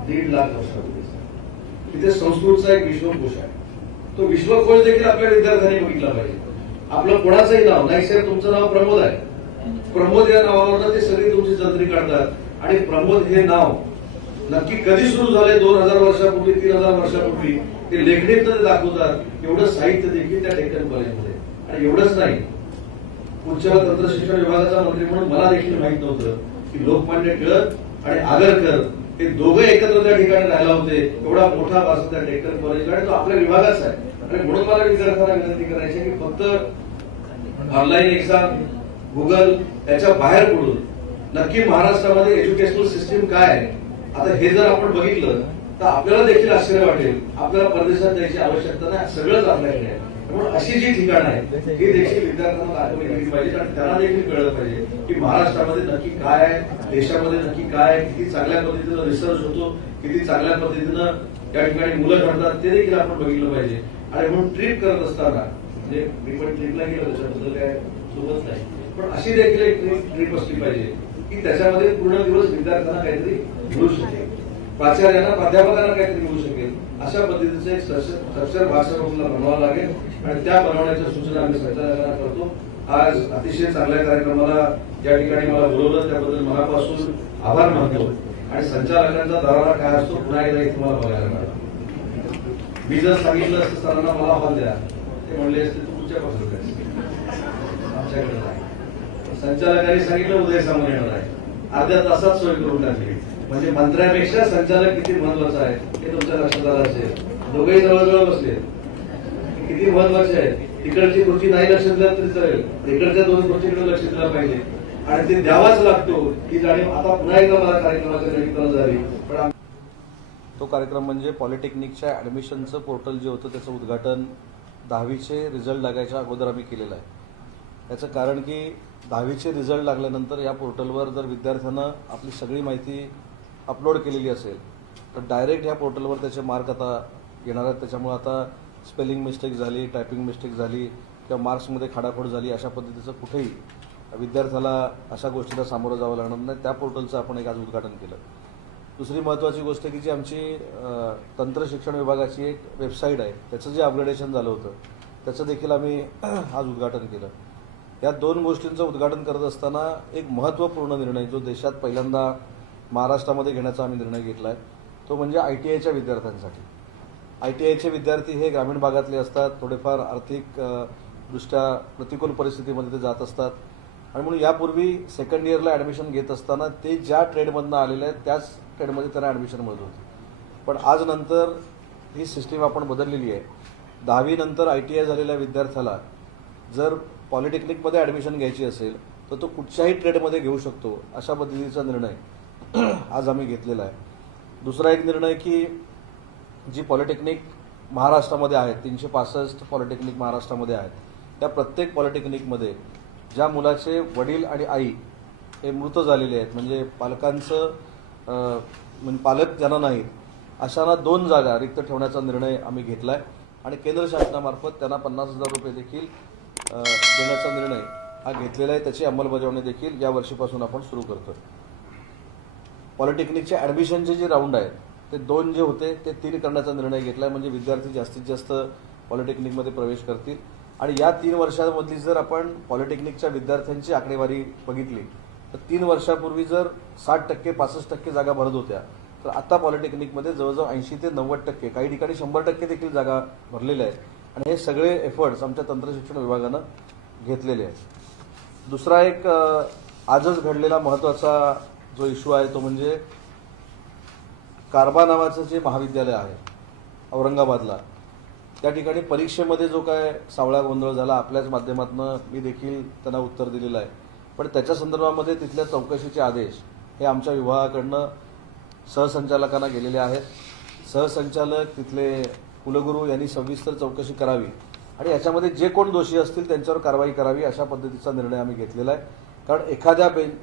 1.5 लाख वर्षापूर्वीचा. तिथे संस्कृतचा एक विश्वकोश आहे. तो विश्वकोश देखील आपल्या विद्यार्थ्यांनी बघितला पाहिजे. आपलं कोणाचंही नाव नाही, साहेब तुमचं नाव प्रमोद आहे, प्रमोद या नावावरनं ते सगळी तुमची जंत्री काढतात. आणि प्रमोद हे नाव नक्की कधी सुरू झाले, 2000 वर्षापूर्वी, 3000 वर्षापूर्वी, ते लेखणीत ते दाखवतात. एवढं साहित्य देखील त्या डेक्कन कॉलेजमध्ये. आणि एवढंच नाही, उच्च व तंत्रशिक्षण विभागाचा मंत्री म्हणून मला देखील माहित नव्हतं की लोकमान्य टिळक आणि आगरकर हे दोघं एकत्र त्या ठिकाणी राहिला होते. एवढा मोठा वारसा त्या डेक्कन कॉलेजला आणि तो आपल्या विभागाचा आहे. आणि म्हणून मला विद्यार्थ्यांना विनंती करायची की फक्त ऑनलाईन एक्झाम, गुगल याच्या बाहेर पडून नक्की महाराष्ट्रामध्ये एज्युकेशनल सिस्टीम काय आहे, आता हे जर आपण बघितलं तर आपल्याला देखील आश्चर्य वाटेल. आपल्याला परदेशात जायची आवश्यकता नाही, सगळंच आपल्याकडे आहे. म्हणून अशी जी ठिकाणं आहेत ही देखील विद्यार्थ्यांना दाखवली गेली पाहिजे आणि त्यांना देखील कळलं पाहिजे की महाराष्ट्रामध्ये नक्की काय आहे, देशामध्ये नक्की काय आहे, किती चांगल्या पद्धतीनं रिसर्च होतो, किती चांगल्या पद्धतीनं या ठिकाणी मुलं घडतात, ते देखील आपण बघितलं पाहिजे. आणि म्हणून ट्रिप करत असताना म्हणजे मी पण ट्रिपला गेलो, त्याच्याबद्दल काय सोबत नाही, पण अशी देखील एक ट्रिप असली पाहिजे की त्याच्यामध्ये पूर्ण दिवस विद्यार्थ्यांना काहीतरी मिळू शकेल, प्राचार्यांना प्राध्यापकांना काहीतरी मिळू शकेल, अशा पद्धतीचं एक स्ट्रक्चर भाषाला बनवावं लागेल आणि त्या बनवण्याच्या सूचना आम्ही संचालकांना करतो. आज अतिशय चांगल्या कार्यक्रमाला या ठिकाणी मला बोलवलं त्याबद्दल मनापासून आभार मानतो आणि संचालकांचा दरारा काय असतो पुन्हा एकदा इथे मला बघायला मिळाला. मी जर सांगितलं असतं सरांना मला हॉल द्या, ते म्हणले असते तू तुमच्या पासून आमच्याकडे नाही. संचालकांनी सांगितलं उदय सामान येणार आहे, अर्ध्या तासात सोय करून टाकली. म्हणजे मंत्र्यापेक्षा संचालक किती महत्वाचा आहे हे तुमच्या लक्षात आलं असेल. दोघेही जवळजवळ बसले, किती महत्वाचे आहे. तिकडची खुर्ची नाही लक्ष दिलं तरी चालेल, इकडच्या दोन खुर्चीकडे लक्ष दिलं पाहिजे आणि ते द्यावाच लागतो ही जाणीव आता पुन्हा एकदा मला कार्यक्रमाच्या निमित्तानं झाली. पण तो कार्यक्रम म्हणजे पॉलिटेक्निकच्या ऍडमिशनचं पोर्टल जे होतं त्याचं उद्घाटन 10वीचे रिझल्ट लागायच्या अगोदर आम्ही केलेलं आहे. याचं कारण की 10वीचे रिझल्ट लागल्यानंतर या पोर्टलवर जर विद्यार्थ्यांना आपली सगळी माहिती अपलोड केलेली असेल तर डायरेक्ट ह्या पोर्टलवर त्याचे मार्क आता येणार आहेत. त्याच्यामुळे आता स्पेलिंग मिस्टेक झाली, टायपिंग मिस्टेक झाली किंवा मार्क्समध्ये खाडाखोड झाली अशा पद्धतीचं कुठेही विद्यार्थ्याला अशा गोष्टीला सामोरं जावं लागणार नाही. त्या पोर्टलचं आपण एक आज उद्घाटन केलं. दुसरी महत्त्वाची गोष्ट की जी आमची तंत्र शिक्षण विभागाची एक वेबसाईट आहे त्याचं जे अपग्रेडेशन झालं होतं त्याचं देखील आम्ही आज उद्घाटन केलं. या दोन गोष्टींचं उद्घाटन करत असताना एक महत्त्वपूर्ण निर्णय जो देशात पहिल्यांदा महाराष्ट्रामध्ये घेण्याचा आम्ही निर्णय घेतला आहे तो म्हणजे ITIच्या विद्यार्थ्यांसाठी. ITIचे विद्यार्थी हे ग्रामीण भागातले असतात, थोडेफार आर्थिक दृष्ट्या प्रतिकूल परिस्थितीमध्ये ते जात असतात आणि म्हणून यापूर्वी सेकंड इयरला ॲडमिशन घेत असताना ते ज्या ट्रेडमधनं आलेले आहेत त्याच ट्रेडमध्ये त्यांना ॲडमिशन मिळत होती. पण आज नंतर ही सिस्टीम आपण बदललेली आहे. 10वी नंतर ITI झालेल्या विद्यार्थ्याला जर पॉलिटेक्निकमध्ये ॲडमिशन घ्यायची असेल तर तो कुठच्याही ट्रेडमध्ये घेऊ शकतो अशा पद्धतीचा निर्णय आज आम्ही घेतलेला आहे. दुसरा एक निर्णय की जी पॉलिटेक्निक महाराष्ट्रामध्ये आहेत 365 पॉलिटेक्निक महाराष्ट्रामध्ये आहेत त्या प्रत्येक पॉलिटेक्निकमध्ये ज्या मुलाचे वडील आणि आई हे मृत झालेले आहेत म्हणजे पालकांचं म्हणजे पालक ज्यांना नाहीत अशांना 2 जागा रिक्त ठेवण्याचा निर्णय आम्ही घेतला आहे आणि केंद्र शासनामार्फत त्यांना 50,000 रुपये देखील देण्याचा निर्णय हा घेतलेला आहे. त्याची अंमलबजावणी देखील या वर्षीपासून आपण सुरू करतोय. पॉलिटेक्निकच्या ॲडमिशनचे जे राऊंड आहेत ते 2 जे होते ते 3 करण्याचा निर्णय घेतला आहे म्हणजे विद्यार्थी जास्तीत जास्त पॉलिटेक्निकमध्ये प्रवेश करतील. आणि या 3 वर्षांमधली जर आपण पॉलिटेक्निकच्या विद्यार्थ्यांची आकडेवारी बघितली तर 3 वर्षापूर्वी जर 60%, 65% जागा भरत होत्या तर आता पॉलिटेक्निकमध्ये जवळजवळ 80 ते 90%, काही ठिकाणी 100% देखील जागा भरलेल्या आहेत आणि हे सगळे एफर्ट्स आमच्या तंत्रशिक्षण विभागानं घेतलेले आहेत. दुसरा एक आजच घडलेला महत्त्वाचा जो इश्यू आहे तो म्हणजे कारबा नावाचं जे महाविद्यालय आहे औरंगाबादला त्या ठिकाणी परीक्षेमध्ये जो काय सावळा गोंधळ झाला आपल्याच माध्यमातून मी देखील त्यांना उत्तर दिलेलं आहे. पण त्याच्या संदर्भामध्ये तिथल्या चौकशीचे आदेश हे आमच्या विभागाकडनं सहसंचालकांना गेलेले आहेत. सहसंचालक तिथले कुलगुरू यांनी सविस्तर चौकशी करावी आणि याच्यामध्ये जे कोण दोषी असतील त्यांच्यावर कारवाई करावी अशा पद्धतीचा निर्णय आम्ही घेतलेला आहे. कारण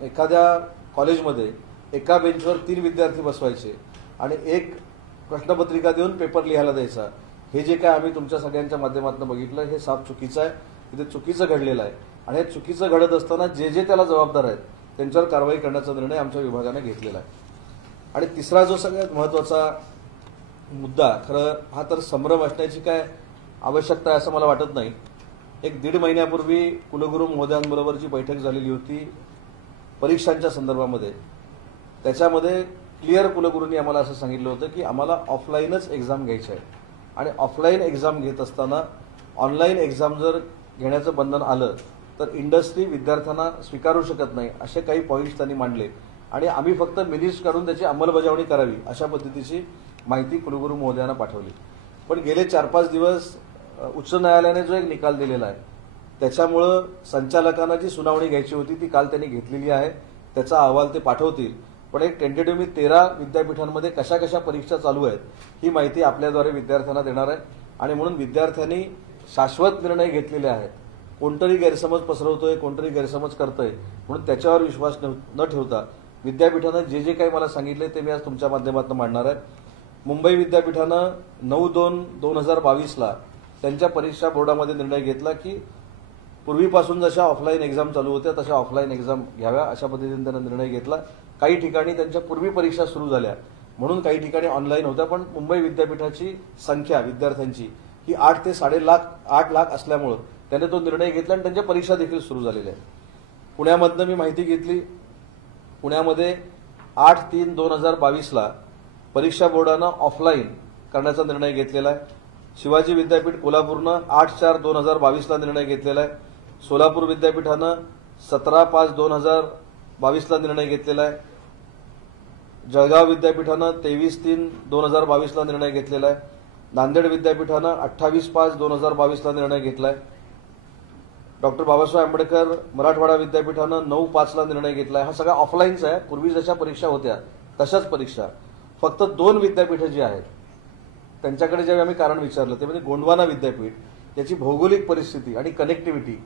एखाद्या कॉलेजमध्ये एका बेंचवर 3 विद्यार्थी बसवायचे आणि एक प्रश्नपत्रिका देऊन पेपर लिहायला द्यायचा हे जे काय आम्ही तुमच्या सगळ्यांच्या माध्यमातून बघितलं हे साफ चुकीचं आहे. इथे चुकीचं घडलेलं आहे आणि हे चुकीचं घडत असताना जे त्याला जबाबदार आहेत त्यांच्यावर कारवाई करण्याचा निर्णय आमच्या विभागाने घेतलेला आहे. आणि तिसरा जो सगळ्यात महत्त्वाचा मुद्दा खरं हा तर संभ्रम असण्याची काय आवश्यकता आहे असं मला वाटत नाही. एक 1.5 महिन्यापूर्वी कुलगुरू महोदयांबरोबर जी बैठक झालेली होती परीक्षांच्या संदर्भामध्ये त्याच्यामध्ये क्लिअर कुलगुरूंनी आम्हाला असं सांगितलं होतं की आम्हाला ऑफलाईनच एक्झाम घ्यायची आहे आणि ऑफलाईन एक्झाम घेत असताना ऑनलाईन एक्झाम जर घेण्याचं बंधन आलं तर इंडस्ट्री विद्यार्थ्यांना स्वीकारू शकत नाही असे काही पॉईंट्स त्यांनी मांडले आणि आम्ही फक्त मिनिट्स काढून त्याची अंमलबजावणी करावी अशा पद्धतीची माहिती कुलगुरू महोदयांना पाठवली. पण गेले 4-5 दिवस उच्च न्यायालयाने जो एक निकाल दिलेला आहे त्याच्यामुळं संचालकांना जी सुनावणी घ्यायची होती ती काल त्यांनी घेतलेली आहे. त्याचा अहवाल ते पाठवतील. पण एक टेंटेटिव्ह मी 13 विद्यापीठांमध्ये कशा कशा परीक्षा चालू आहेत ही माहिती आपल्याद्वारे विद्यार्थ्यांना देणार आहे आणि म्हणून विद्यार्थ्यांनी शाश्वत निर्णय घेतलेले आहेत. कोणतरी गैरसमज पसरवतोय, कोणतरी गैरसमज करतोय म्हणून त्याच्यावर विश्वास न ठेवता विद्यापीठानं जे काही मला सांगितले ते मी आज तुमच्या माध्यमातून मांडणार आहे. मुंबई विद्यापीठानं 9/2/2022ला त्यांच्या परीक्षा बोर्डामध्ये निर्णय घेतला की पूर्वीपासून जशा ऑफलाईन एक्झाम चालू होत्या तशा ऑफलाईन एक्झाम घ्याव्या, अशा पद्धतीने त्यांना निर्णय घेतला. काही ठिकाणी त्यांच्या पूर्वी परीक्षा सुरू झाल्या म्हणून काही ठिकाणी ऑनलाईन होत्या, पण मुंबई विद्यापीठाची संख्या विद्यार्थ्यांची ही 8 ते 8.5 लाख असल्यामुळं त्याने तो निर्णय घेतला आणि त्यांच्या परीक्षा देखील सुरू झालेल्या आहेत. पुण्यामधनं मी माहिती घेतली. पुण्यामध्ये 8/3/2022 परीक्षा बोर्डानं ऑफलाईन करण्याचा निर्णय घेतलेला आहे. शिवाजी विद्यापीठ कोल्हापूरनं 8/4/2022 निर्णय घेतलेला आहे. सोलापूर विद्यापीठानं 17/5/2022 निर्णय घेतलेला आहे. जळगाव विद्यापीठानं 23/3/2022 निर्णय घेतलेला आहे. नांदेड विद्यापीठानं 28/5/2022 निर्णय घेतलाय. डॉक्टर बाबासाहेब आंबेडकर मराठवाडा विद्यापीठानं 9/5 निर्णय घेतलाय. हा सगळा ऑफलाईनचा आहे. पूर्वी जशा परीक्षा होत्या तशाच परीक्षा. फक्त 2 विद्यापीठं जी आहेत त्यांच्याकडे जेव्हा आम्ही कारण विचारलं ते म्हणजे गोंडवाना विद्यापीठ, त्याची भौगोलिक परिस्थिती आणि कनेक्टिव्हिटी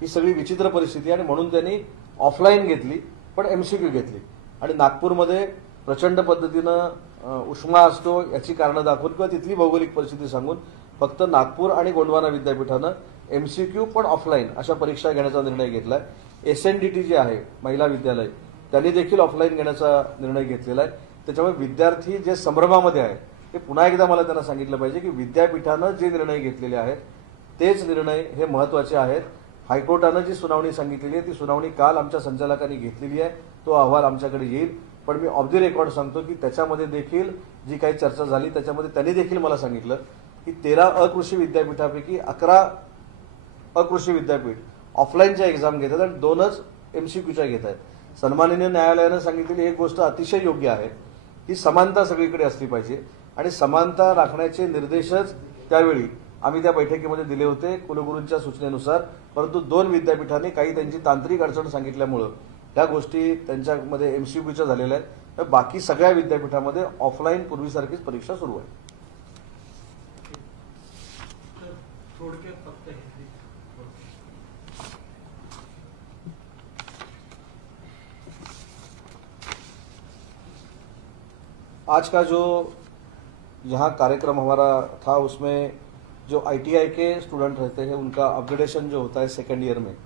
ही सगळी विचित्र परिस्थिती आणि म्हणून त्यांनी ऑफलाईन घेतली पण एमसीक्यू घेतली. आणि नागपूरमध्ये प्रचंड पद्धतीनं उष्मा असतो याची कारणं दाखवून किंवा तिथली भौगोलिक परिस्थिती सांगून फक्त नागपूर आणि गोंडवाना विद्यापीठानं एमसीक्यू पण ऑफलाईन अशा परीक्षा घेण्याचा निर्णय घेतलाय. एसएनडीटी जे आहे महिला विद्यालय त्यांनी देखील ऑफलाईन घेण्याचा निर्णय घेतलेला आहे. त्याच्यामुळे विद्यार्थी जे संभ्रमामध्ये आहेत ते पुन्हा एकदा मला त्यांना सांगितलं पाहिजे की विद्यापीठानं जे निर्णय घेतलेले आहेत तेच निर्णय हे महत्वाचे आहेत. हायकोर्टानं जी सुनावणी सांगितलेली आहे ती सुनावणी काल आमच्या संचालकांनी घेतलेली आहे. तो अहवाल आमच्याकडे येईल. पण मी ऑफ द रेकॉर्ड सांगतो की त्याच्यामध्ये देखील जी काही चर्चा झाली त्याच्यामध्ये त्यांनी देखील मला सांगितलं की 13 अकृषी विद्यापीठापैकी 11 अकृषी विद्यापीठ ऑफलाईनच्या एक्झाम घेतात आणि 2च एमसीक्यूच्या घेत आहेत. सन्माननीय न्यायालयानं सांगितलेली एक गोष्ट अतिशय योग्य आहे की समानता सगळीकडे असली पाहिजे आणि समानता राखण्याचे निर्देशच त्यावेळी आम्ही त्या बैठकीमध्ये दिले होते कुलगुरूंच्या सूचनेनुसार. परंतु 2 विद्यापीठांनी काही त्यांची तांत्रिक अडचण सांगितल्यामुळं त्या गोष्टी त्यांच्यामध्ये एमसीक्यूच्या झालेल्या आहेत. तर बाकी सगळ्या विद्यापीठामध्ये ऑफलाईन पूर्वीसारखीच परीक्षा सुरू आहे. आज का जो यहाँ कार्यक्रम हमारा था उसमें जो आईटीआई के स्टूडेंट रहते हैं उनका अपग्रेडेशन जो होता है सेकेंड ईयर में,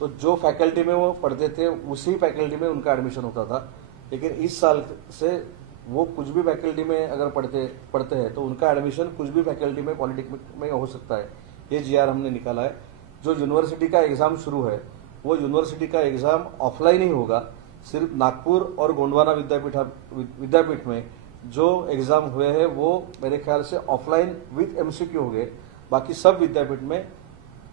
तो जो फैकल्टी में वो पढ़ते थे उसी फैकल्टी में उनका एडमिशन होता था. लेकिन इस साल से वो कुछ भी फैकल्टी में अगर पढ़ते हैं तो उनका एडमिशन कुछ भी फैकल्टी में पॉलिटेक्निक में हो सकता है. ये जीआर हमने निकाला है. जो यूनिवर्सिटी का एग्जाम शुरू है वो यूनिवर्सिटी का एग्जाम ऑफलाइन ही होगा. सिर्फ नागपुर और गोंडवाना विद्यापीठ में जो एग्जाम हुए हैं वो मेरे ख्याल से ऑफलाइन विथ एमसीक्यू हो गए. बाकी सब विद्यापीठ में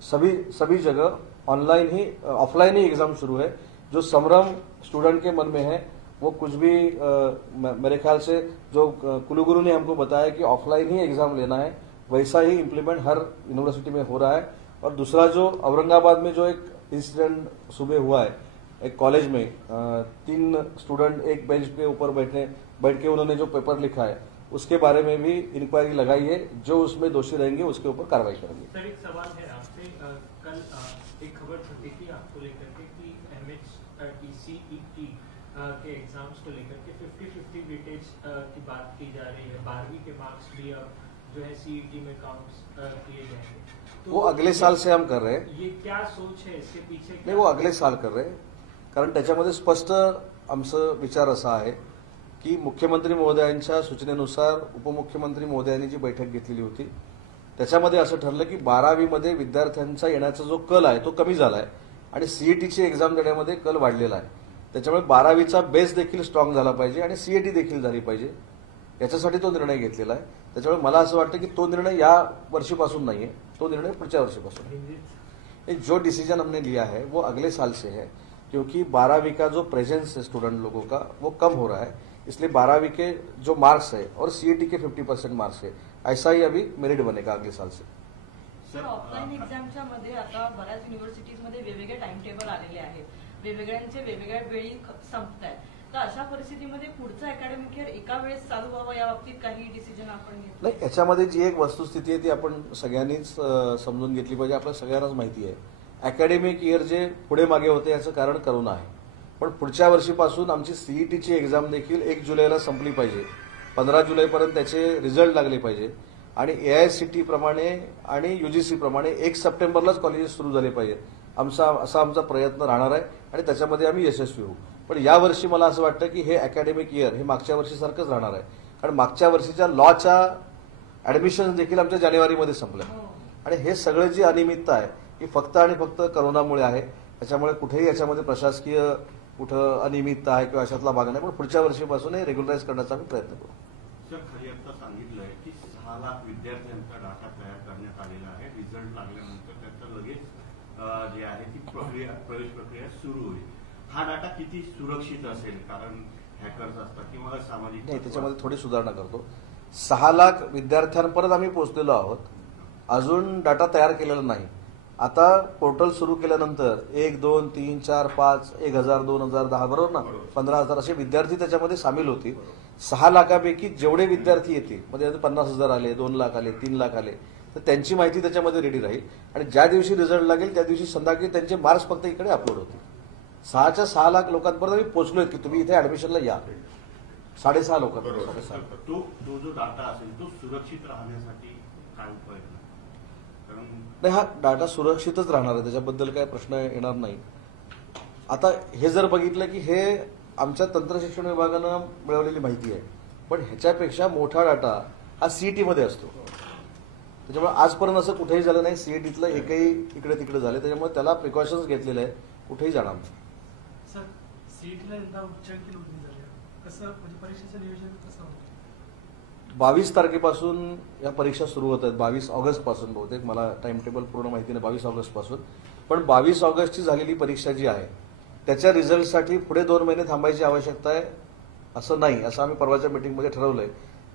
सभी जगह ऑफलाइन ही एग्जाम शुरू है. जो संभ्रम स्टूडेंट के मन में है वो कुछ भी मेरे ख्याल से जो कुलगुरु ने हमको बताया कि ऑफलाइन ही एग्जाम लेना है वैसा ही इम्प्लीमेंट हर यूनिवर्सिटी में हो रहा है. और दूसरा जो औरंगाबाद में जो एक इंसिडेंट सुबह हुआ है एक कॉलेज में 3 स्टूडेंट एक बेंच के ऊपर बैठ के उन्होंने जो पेपर लिखा है उसके बारे में भी इंक्वायरी लगाई है. जो उसमें दोषी रहेंगे उसके ऊपर कार्रवाई करेंगे. सर एक सवाल है आपसे. कल एक खबर छपी थी आपको लेकर के कि MHECET के एग्जाम्स को लेकर के 50-50 वेटेज की बात की जा रही है. 12वीं के मार्क्स भी अब जो है सीईटी में काउंट किए जाएंगे. तो वो अगले साल से हम कर रहे हैं. ये क्या सोच है इसके पीछे? नहीं, वो अगले साल कर रहे हैं. कारण त्याच्यामध्ये स्पष्ट आमचं विचार असा आहे की मुख्यमंत्री महोदयांच्या सूचनेनुसार उपमुख्यमंत्री महोदयांनी जी बैठक घेतलेली होती त्याच्यामध्ये असं ठरलं की 12वीमध्ये विद्यार्थ्यांचा येण्याचा जो कल आहे तो कमी झाला आहे आणि सीईटीची एक्झाम देण्यामध्ये कल वाढलेला आहे. त्याच्यामुळे 12वीचा बेस देखील स्ट्रॉंग झाला पाहिजे आणि सीईटी देखील झाली पाहिजे याच्यासाठी तो निर्णय घेतलेला आहे. त्याच्यामुळे मला असं वाटतं की तो निर्णय या वर्षीपासून नाहीये, तो निर्णय पुढच्या वर्षीपासून. जो डिसीजन हमने लिया है वो अगले साल से है क्योंकि 12वीं का जो प्रेजेंस है स्टूडेंट लोगों का वो कम हो रहा है. इसलिए 12वीं के जो मार्क्स है और सीईटी के 50% मार्क्स है ऐसा ही अभी मेरिट बनेगा अगले साल से. सर ऑफलाईन एक्झामच्या मध्ये आता बऱ्याच युनिव्हर्सिटीजमध्ये वेगवेगळे टाइम टेबल आलेले आहेत. वेगवेगळ्यांचे वेगवेगळ्या वेळी संपत आहेत. तर अशा परिस्थितीमध्ये पुढचं अकॅडमिक इयर एका वेळेस चालू व्हावं या बाबतीत काही डिसिजन आपण घेतलं? नाही, याच्यामध्ये जी एक वस्तुस्थिती आहे ती आपण सगळ्यांनीच समजून घेतली पाहिजे. आपल्या सगळ्यांनाच माहिती आहे अकॅडमिक इयर जे पुढे मागे होते याचं कारण करोना आहे. पण पुढच्या वर्षीपासून आमची सीईटीची एक्झाम देखील 1 जुलैला संपली पाहिजे. 15 जुलैपर्यंत त्याचे रिझल्ट लागले पाहिजे आणि AICTE प्रमाणे आणि UGC प्रमाणे 1 सप्टेंबरलाच कॉलेजेस सुरू झाले पाहिजे असा आमचा प्रयत्न राहणार आहे आणि त्याच्यामध्ये आम्ही यशस्वी होऊ. पण यावर्षी मला असं वाटतं की हे अकॅडमिक इयर हे मागच्या वर्षीसारखंच राहणार आहे, कारण मागच्या वर्षीच्या लॉच्या ऍडमिशन देखील आमच्या जानेवारीमध्ये संपल्या आणि हे सगळं जी अनियमितता आहे ही फक्त आणि फक्त करोनामुळे आहे. त्याच्यामुळे कुठेही याच्यामध्ये प्रशासकीय कुठं अनियमितता आहे किंवा अशातला भाग नाही, पण पुढच्या वर्षीपासून हे रेग्युलराईज करण्याचा आम्ही प्रयत्न करू. सर, खाली आता सांगितलंय की 6 लाख विद्यार्थ्यांचा डाटा तयार करण्यात आलेला आहे. रिझल्ट लागल्यानंतर त्याचं लगेच जे आहे ती प्रवेश प्रक्रिया सुरू होईल. हा डाटा किती सुरक्षित असेल, कारण हॅकर्स असतात किंवा सामाजिक नाही, त्याच्यामध्ये थोडी सुधारणा करतो. 6 लाख विद्यार्थ्यांपर्यंत आम्ही पोहोचलेलो आहोत, अजून डाटा तयार केलेला नाही. आता पोर्टल सुरू केल्यानंतर 1, 2, 3, 4, 5, 1000, 2010 बरोबर ना, 15,000 असे विद्यार्थी त्याच्यामध्ये सामील होतील. 6 लाखापैकी जेवढे विद्यार्थी येतील म्हणजे 50,000 आले, 2 लाख आले, 3 लाख आले, तर त्यांची माहिती त्याच्यामध्ये रेडी राहील आणि ज्या दिवशी रिझल्ट लागेल त्या दिवशी संध्याकाळी त्यांचे मार्क्स फक्त इकडे अपलोड होतील. 6 लाख लोकांपर्यंत आम्ही पोहोचलोय की तुम्ही इथे ऍडमिशनला या. 6.5 लोकांपर्यंत. तो जो डाटा असेल तो सुरक्षित राहण्यासाठी काय उपाय? नाही, हा डाटा सुरक्षितच राहणार आहे, त्याच्याबद्दल काय प्रश्न येणार नाही. आता हे जर बघितलं की हे आमच्या तंत्रशिक्षण विभागानं मिळवलेली माहिती आहे, पण ह्याच्यापेक्षा मोठा डाटा हा CET-मध्ये असतो. त्याच्यामुळे आजपर्यंत असं कुठेही झालं नाही. CET-तलं एकही इकडे तिकडे झाले, त्याच्यामुळे त्याला प्रिकॉशन्स घेतलेले आहे, कुठेही जाणार नाही. सर, CET-ला यंदा उच्चांकी नोंदणी झाली, कसं म्हणजे परीक्षेचं नियोजन कसं होतं? 22 तारखेपासून या परीक्षा सुरू होत आहेत. 22 ऑगस्ट पासून बहुतेक, मला टाइम टेबल पूर्ण माहिती नाही 22 ऑगस्ट पासून. पण 22 ऑगस्टची झालेली परीक्षा जी आहे त्याच्या रिझल्टसाठी पुढे 2 महिने थांबायची आवश्यकता आहे असं नाही, असं आम्ही परवाच्या मीटिंगमध्ये ठरवलंय.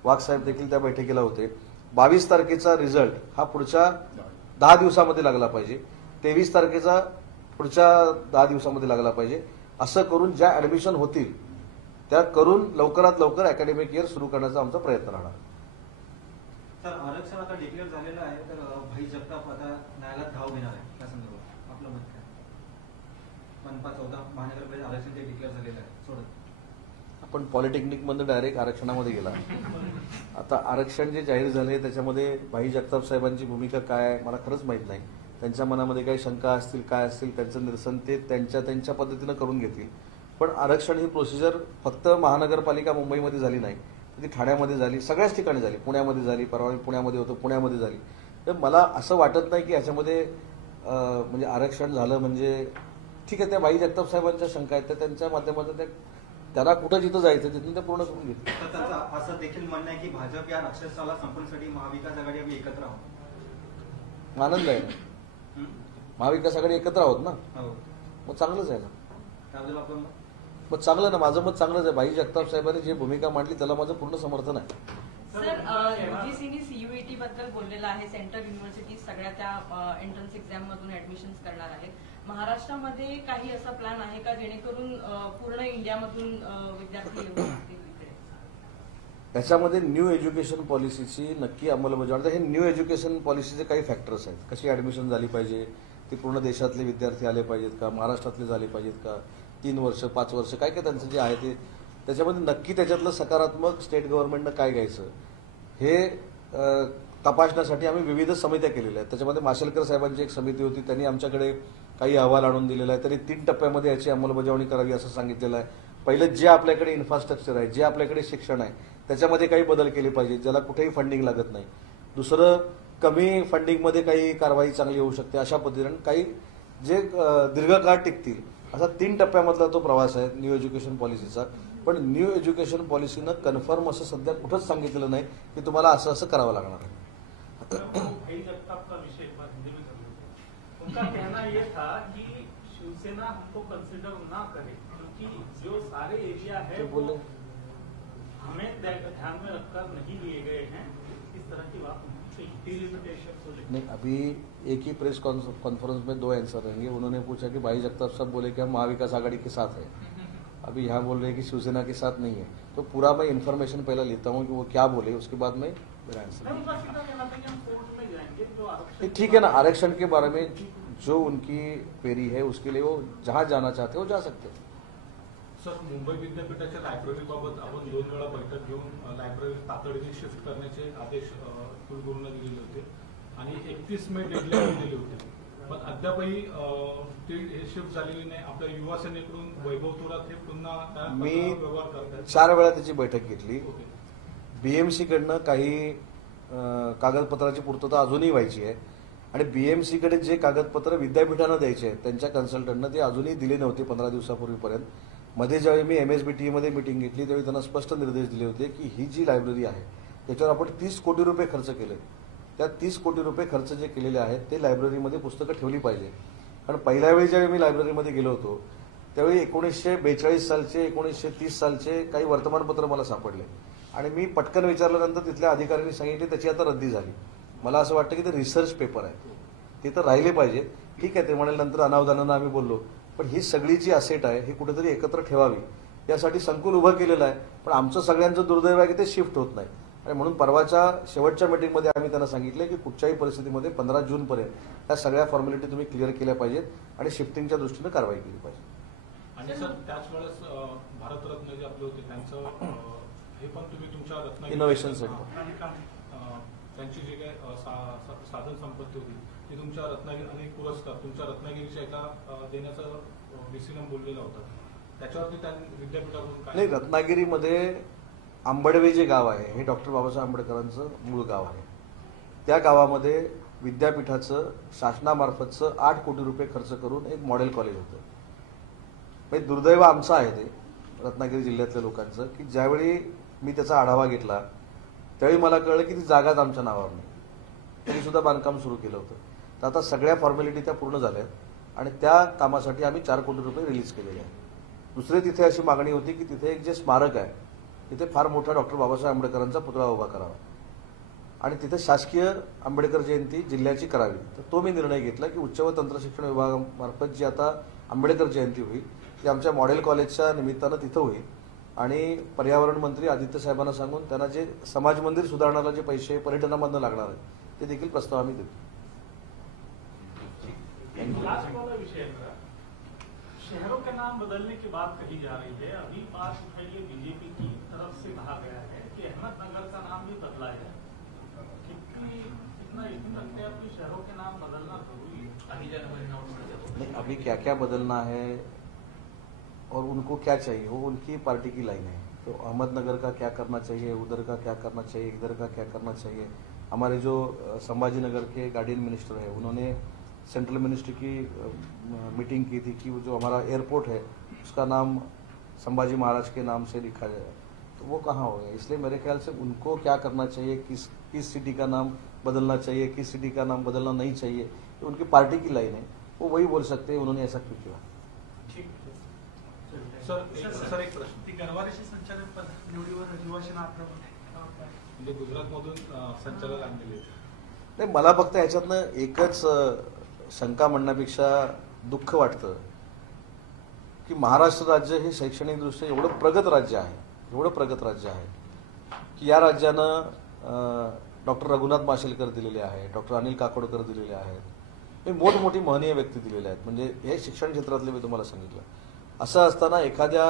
वाघ साहेब देखील त्या बैठकीला होते. 22 तारखेचा रिझल्ट हा पुढच्या 10 दिवसामध्ये लागला पाहिजे, 23 तारखेचा पुढच्या 10 दिवसामध्ये लागला पाहिजे. असं करून ज्या ऍडमिशन होतील त्या करून लवकरात लवकर अकॅडमिक इयर सुरू करण्याचा आमचा प्रयत्न राहणार. सर, आरक्षण आता डिक्लेअर झालेलं आहे, तर भाई जगताप आता न्यायालयात धाव घेणार आहे त्या संदर्भात आपलं मत काय? मनपा 14 महानगरपालिका आरक्षण जे डिक्लेअर झालेलं आहे सोडत आपण पॉलिटेक्निकमध्ये डायरेक्ट आरक्षणामध्ये गेला. आता आरक्षण जे जाहीर झाले त्याच्यामध्ये भाई जगताप साहेबांची भूमिका काय आहे मला खरंच माहीत नाही. त्यांच्या मनामध्ये काही शंका असतील, काय असतील, त्यांचं निरसन ते त्यांच्या पद्धतीनं करून घेतील. पण आरक्षण ही प्रोसिजर फक्त महानगरपालिका मुंबईमध्ये झाली नाही, ती ठाण्यामध्ये झाली, सगळ्याच ठिकाणी झाली, पुण्यामध्ये झाली, परवा पुण्यामध्ये होतं, पुण्यामध्ये झाली. तर मला असं वाटत नाही की याच्यामध्ये म्हणजे आरक्षण झालं म्हणजे ठीक आहे. त्या भाई जगताप साहेबांच्या शंका आहेत, त्या त्यांच्या माध्यमातून त्यांना कुठं जिथं जायचं तिथून ते पूर्ण करून घेतील. तर त्यांचं असं देखील म्हणणं आहे की भाजप या राक्षसाला संपवण्यासाठी महाविकास आघाडी आम्ही एकत्र आहोत. आनंद आहे ना, महाविकास आघाडी एकत्र आहोत ना, मग चांगलंच आहे ना. त्याबद्दल आपण मग चांगलं ना, माझं मत चांगलंच आहे. भाई जगताप साहेबांनी जी भूमिका मांडली त्याला माझं पूर्ण समर्थन आहे. सर, UGCने CUET बद्दल बोललेलं आहे. सेंट्रल युनिव्हर्सिटी सगळ्या त्या एंट्रन्स एक्झाम मधून ऍडमिशन करणार आहेत. महाराष्ट्रामध्ये काही असा प्लॅन आहे का जेणेकरून पूर्ण इंडियामधून विद्यार्थी येऊ शकतील इकडे? त्याच्यामध्ये न्यू एज्युकेशन पॉलिसीची नक्की अंमलबजावणी. हे न्यू एज्युकेशन पॉलिसीचे काही फॅक्टर्स आहेत. कशी ऍडमिशन झाली पाहिजे, ती पूर्ण देशातले विद्यार्थी आले पाहिजेत का, महाराष्ट्रातले झाले पाहिजेत का, 3 वर्ष 5 वर्ष काय काय त्यांचं जे आहे ते, त्याच्यामध्ये नक्की त्याच्यातलं सकारात्मक स्टेट गव्हर्नमेंटनं काय घ्यायचं हे तपासण्यासाठी आम्ही विविध समित्या केलेल्या आहेत. त्याच्यामध्ये माशेलकर साहेबांची एक समिती होती, त्यांनी आमच्याकडे काही अहवाल आणून दिलेला आहे. त्यांनी 3 टप्प्यामध्ये याची अंमलबजावणी करावी असं सांगितलेलं आहे. पहिलं जे आपल्याकडे इन्फ्रास्ट्रक्चर आहे, जे आपल्याकडे शिक्षण आहे त्याच्यामध्ये काही बदल केले पाहिजे ज्याला कुठेही फंडिंग लागत नाही. दुसरं, कमी फंडिंगमध्ये काही कारवाई चांगली होऊ शकते अशा पद्धतीने काही जे दीर्घकाळ टिकतील असा 3 टप्प्यामधला तो प्रवास आहे न्यू एज्युकेशन पॉलिसीचा. पण न्यू एज्युकेशन पॉलिसीनं कन्फर्म असं सध्या कुठंच सांगितलेलं नाही की तुम्हाला असं असं करावं लागणार आहे. भाई जगताप का विषय हिंदी में कर लेते हैं। उनका कहना ये था कि शिवसेना हमको कंसिडर ना करे क्योंकि जो सारे एरिया है वो हमें ध्यान में रखकर नहीं लिए गए हैं। इस तरह की बात डिलिमिटेशन को लेकर नहीं, अभी एक ही प्रेस कॉन्फ्रेंस में 2 आंसर रहेंगे. उन्होंने पूछा कि भाई जगताप साहब बोले कि हम महाविकास आघाड़ी के साथ है, अभी यहाँ बोल रहे हैं कि शिवसेना के साथ नहीं है. तो पूरा मैं इन्फॉर्मेशन पहले लेता हूँ कि वो क्या बोले, उसके बाद में मेरा आंसर. ठीक है ना, आरक्षण के बारे में जो उनकी क्वेरी है उसके लिए वो जहाँ जाना चाहते हैं वो जा सकते हैं. सर, मुंबई विद्यापीठाच्या लायब्ररीबाबत आपण 2 वेळा बैठक घेऊन लायब्ररी तातडीने शिफ्ट करण्याचे आदेश कुलगुरूंना दिलेले होते आणि 31 मे डेडलाईन दिली होती. पण अद्यापही ती शिफ्ट झालेली नाही. आपल्या युवा सेनेकडून वैभव थोरात हे पुन्हा मी व्यवहार करतात. 4 वेळा त्याची बैठक घेतली. ओके. बीएमसी कडनं काही कागदपत्राची पूर्तता अजूनही व्हायची आहे आणि बीएमसी कडे जे कागदपत्र विद्यापीठानं द्यायचे आहेत त्यांच्या कन्सल्टंटनं ते अजूनही दिले नव्हते 15 दिवसापूर्वीपर्यंत. मध्ये ज्यावेळी मी MSBT मध्ये मिटिंग घेतली त्यावेळी त्यांना स्पष्ट निर्देश दिले होते की ही जी लायब्ररी आहे त्याच्यावर आपण 30 कोटी रुपये खर्च केले. त्या 30 कोटी रुपये खर्च जे केलेले आहेत ते लायब्ररीमध्ये पुस्तकं ठेवली पाहिजे. कारण पहिल्या वेळी ज्यावेळी मी लायब्ररीमध्ये गेलो होतो त्यावेळी 1942 सालचे 1930 सालचे काही वर्तमानपत्र मला सापडले आणि मी पटकन विचारल्यानंतर तिथल्या अधिकाऱ्यांनी सांगितले त्याची आता रद्दी झाली. मला असं वाटतं की ते रिसर्च पेपर आहे ते तर राहिले पाहिजे. ठीक आहे, ते म्हणाले नंतर अनावधानानं आम्ही बोललो, पण ही सगळी जी असेट आहे ही कुठेतरी एकत्र ठेवावी यासाठी संकुल उभं केलेलं आहे. पण आमचं सगळ्यांचं दुर्दैव आहे की ते शिफ्ट होत नाही आणि म्हणून परवाच्या शेवटच्या मीटिंगमध्ये आम्ही त्यांना सांगितलं की कुठच्याही परिस्थितीमध्ये 15 जूनपर्यंत या सगळ्या फॉर्मॅलिटी तुम्ही क्लिअर केल्या पाहिजेत आणि शिफ्टिंगच्या दृष्टीनं कारवाई केली पाहिजे. आणि सर, त्याच वेळेस भारतरत्न जे आपले होते त्यांचं हे पण तुम्ही तुमच्या रत्नागिरी इनोव्हेशन सेंटर त्यांची जे काही साधन संपत्ती होती ती तुमच्या रत्नागिरी आणि पुरस्कार तुमच्या रत्नागिरीच्या एका देण्याचं VCनं बोललेला होता. त्याच्यावरती त्यांनी विद्यापीठाकडून काय नाही, रत्नागिरीमध्ये आंबडवे जे गाव आहे हे डॉक्टर बाबासाहेब आंबेडकरांचं मूळ गाव आहे. त्या गावामध्ये विद्यापीठाचं शासनामार्फतचं 8 कोटी रुपये खर्च करून एक मॉडेल कॉलेज होतं. म्हणजे दुर्दैव आमचं आहे ते रत्नागिरी जिल्ह्यातल्या लोकांचं की ज्यावेळी मी त्याचा आढावा घेतला त्यावेळी मला कळलं की ती जागाच आमच्या नावावर नाही. तरी सुद्धा बांधकाम सुरू केलं होतं. तर आता सगळ्या फॉर्मॅलिटी त्या पूर्ण झाल्यात आणि त्या कामासाठी आम्ही 4 कोटी रुपये रिलीज केलेले आहेत. दुसरे तिथे अशी मागणी होती की तिथे एक जे स्मारक आहे तिथे फार मोठा डॉक्टर बाबासाहेब आंबेडकरांचा पुतळा उभा करावा आणि तिथे शासकीय आंबेडकर जयंती जिल्ह्याची करावी. तर तो मी निर्णय घेतला की उच्च व तंत्रशिक्षण विभागामार्फत जी आता आंबेडकर जयंती होईल ती आमच्या मॉडेल कॉलेजच्या निमित्तानं तिथं होईल आणि पर्यावरण मंत्री आदित्य साहेबांना सांगून त्यांना जे समाज मंदिर सुधारण्याला जे पैसे पर्यटनामधनं लागणार आहेत ते देखील प्रस्ताव आम्ही देतो. लास्ट वाला विषय है मेरा, शहरों के नाम बदलने की बात कही जा रही है. अभी बात उठाई है बीजेपी की तरफ से कहा गया है कि अहमदनगर का नाम भी बदला है. इतना लगता है कि शहरों के नाम बदलना जरूरी है. अभी क्या क्या बदलना है और उनको क्या चाहिए वो उनकी पार्टी की लाइन है. तो अहमदनगर का क्या करना चाहिए, उधर का क्या करना चाहिए, इधर का क्या करना चाहिए. हमारे जो संभाजी नगर के गार्डियन मिनिस्टर है उन्होंने सेंट्रल मिनिस्टर की मीटिंग की थी कि जो हमारा एयरपोर्ट है उसका नाम संभाजी महाराज के नाम से लिखा जाए. तो वो कहाँ हो गया. इसलिए मेरे ख्याल से उनको क्या करना चाहिए, किस सिटी का नाम बदलना चाहिए, किस सिटी का नाम बदलना नहीं चाहिए, तो उनकी पार्टी की लाइन है. वो वही बोल सकते हैं उन्होंने ऐसा क्यों किया. सर एक प्रश्न. ती गरवारेचे संचालक पद निवडीवर युवासेना आक्रमण म्हणजे गुजरातमधून संचालक आणलेले. नाही, मला फक्त ह्याच्यातनं एकच शंका म्हणण्यापेक्षा दुःख वाटतं की महाराष्ट्र राज्य हे शैक्षणिकदृष्ट्या एवढं प्रगत राज्य आहे की या राज्यानं डॉक्टर रघुनाथ माशेलकर दिलेले आहे, डॉक्टर अनिल काकोडकर दिलेले आहेत, हे मोठमोठी महनीय व्यक्ती दिलेले आहेत. म्हणजे हे शिक्षण क्षेत्रातले मी तुम्हाला सांगितलं. असं असताना एखाद्या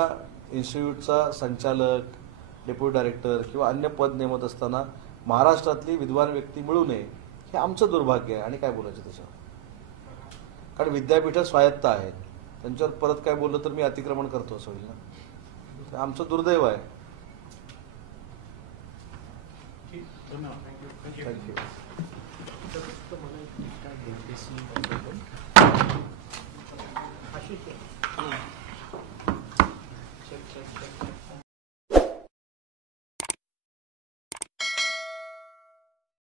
इन्स्टिट्यूटचा संचालक, डेप्युटी डायरेक्टर किंवा अन्य पद नेमत असताना महाराष्ट्रातली विद्वान व्यक्ती मिळू नये हे आमचं दुर्भाग्य आहे. आणि काय बोलायचं त्याच्यावर. कारण विद्यापीठं स्वायत्त आहेत, त्यांच्यावर परत काय बोललं तर मी अतिक्रमण करतो असं होईल ना. ते आमचं दुर्दैव आहे. थँक्यू.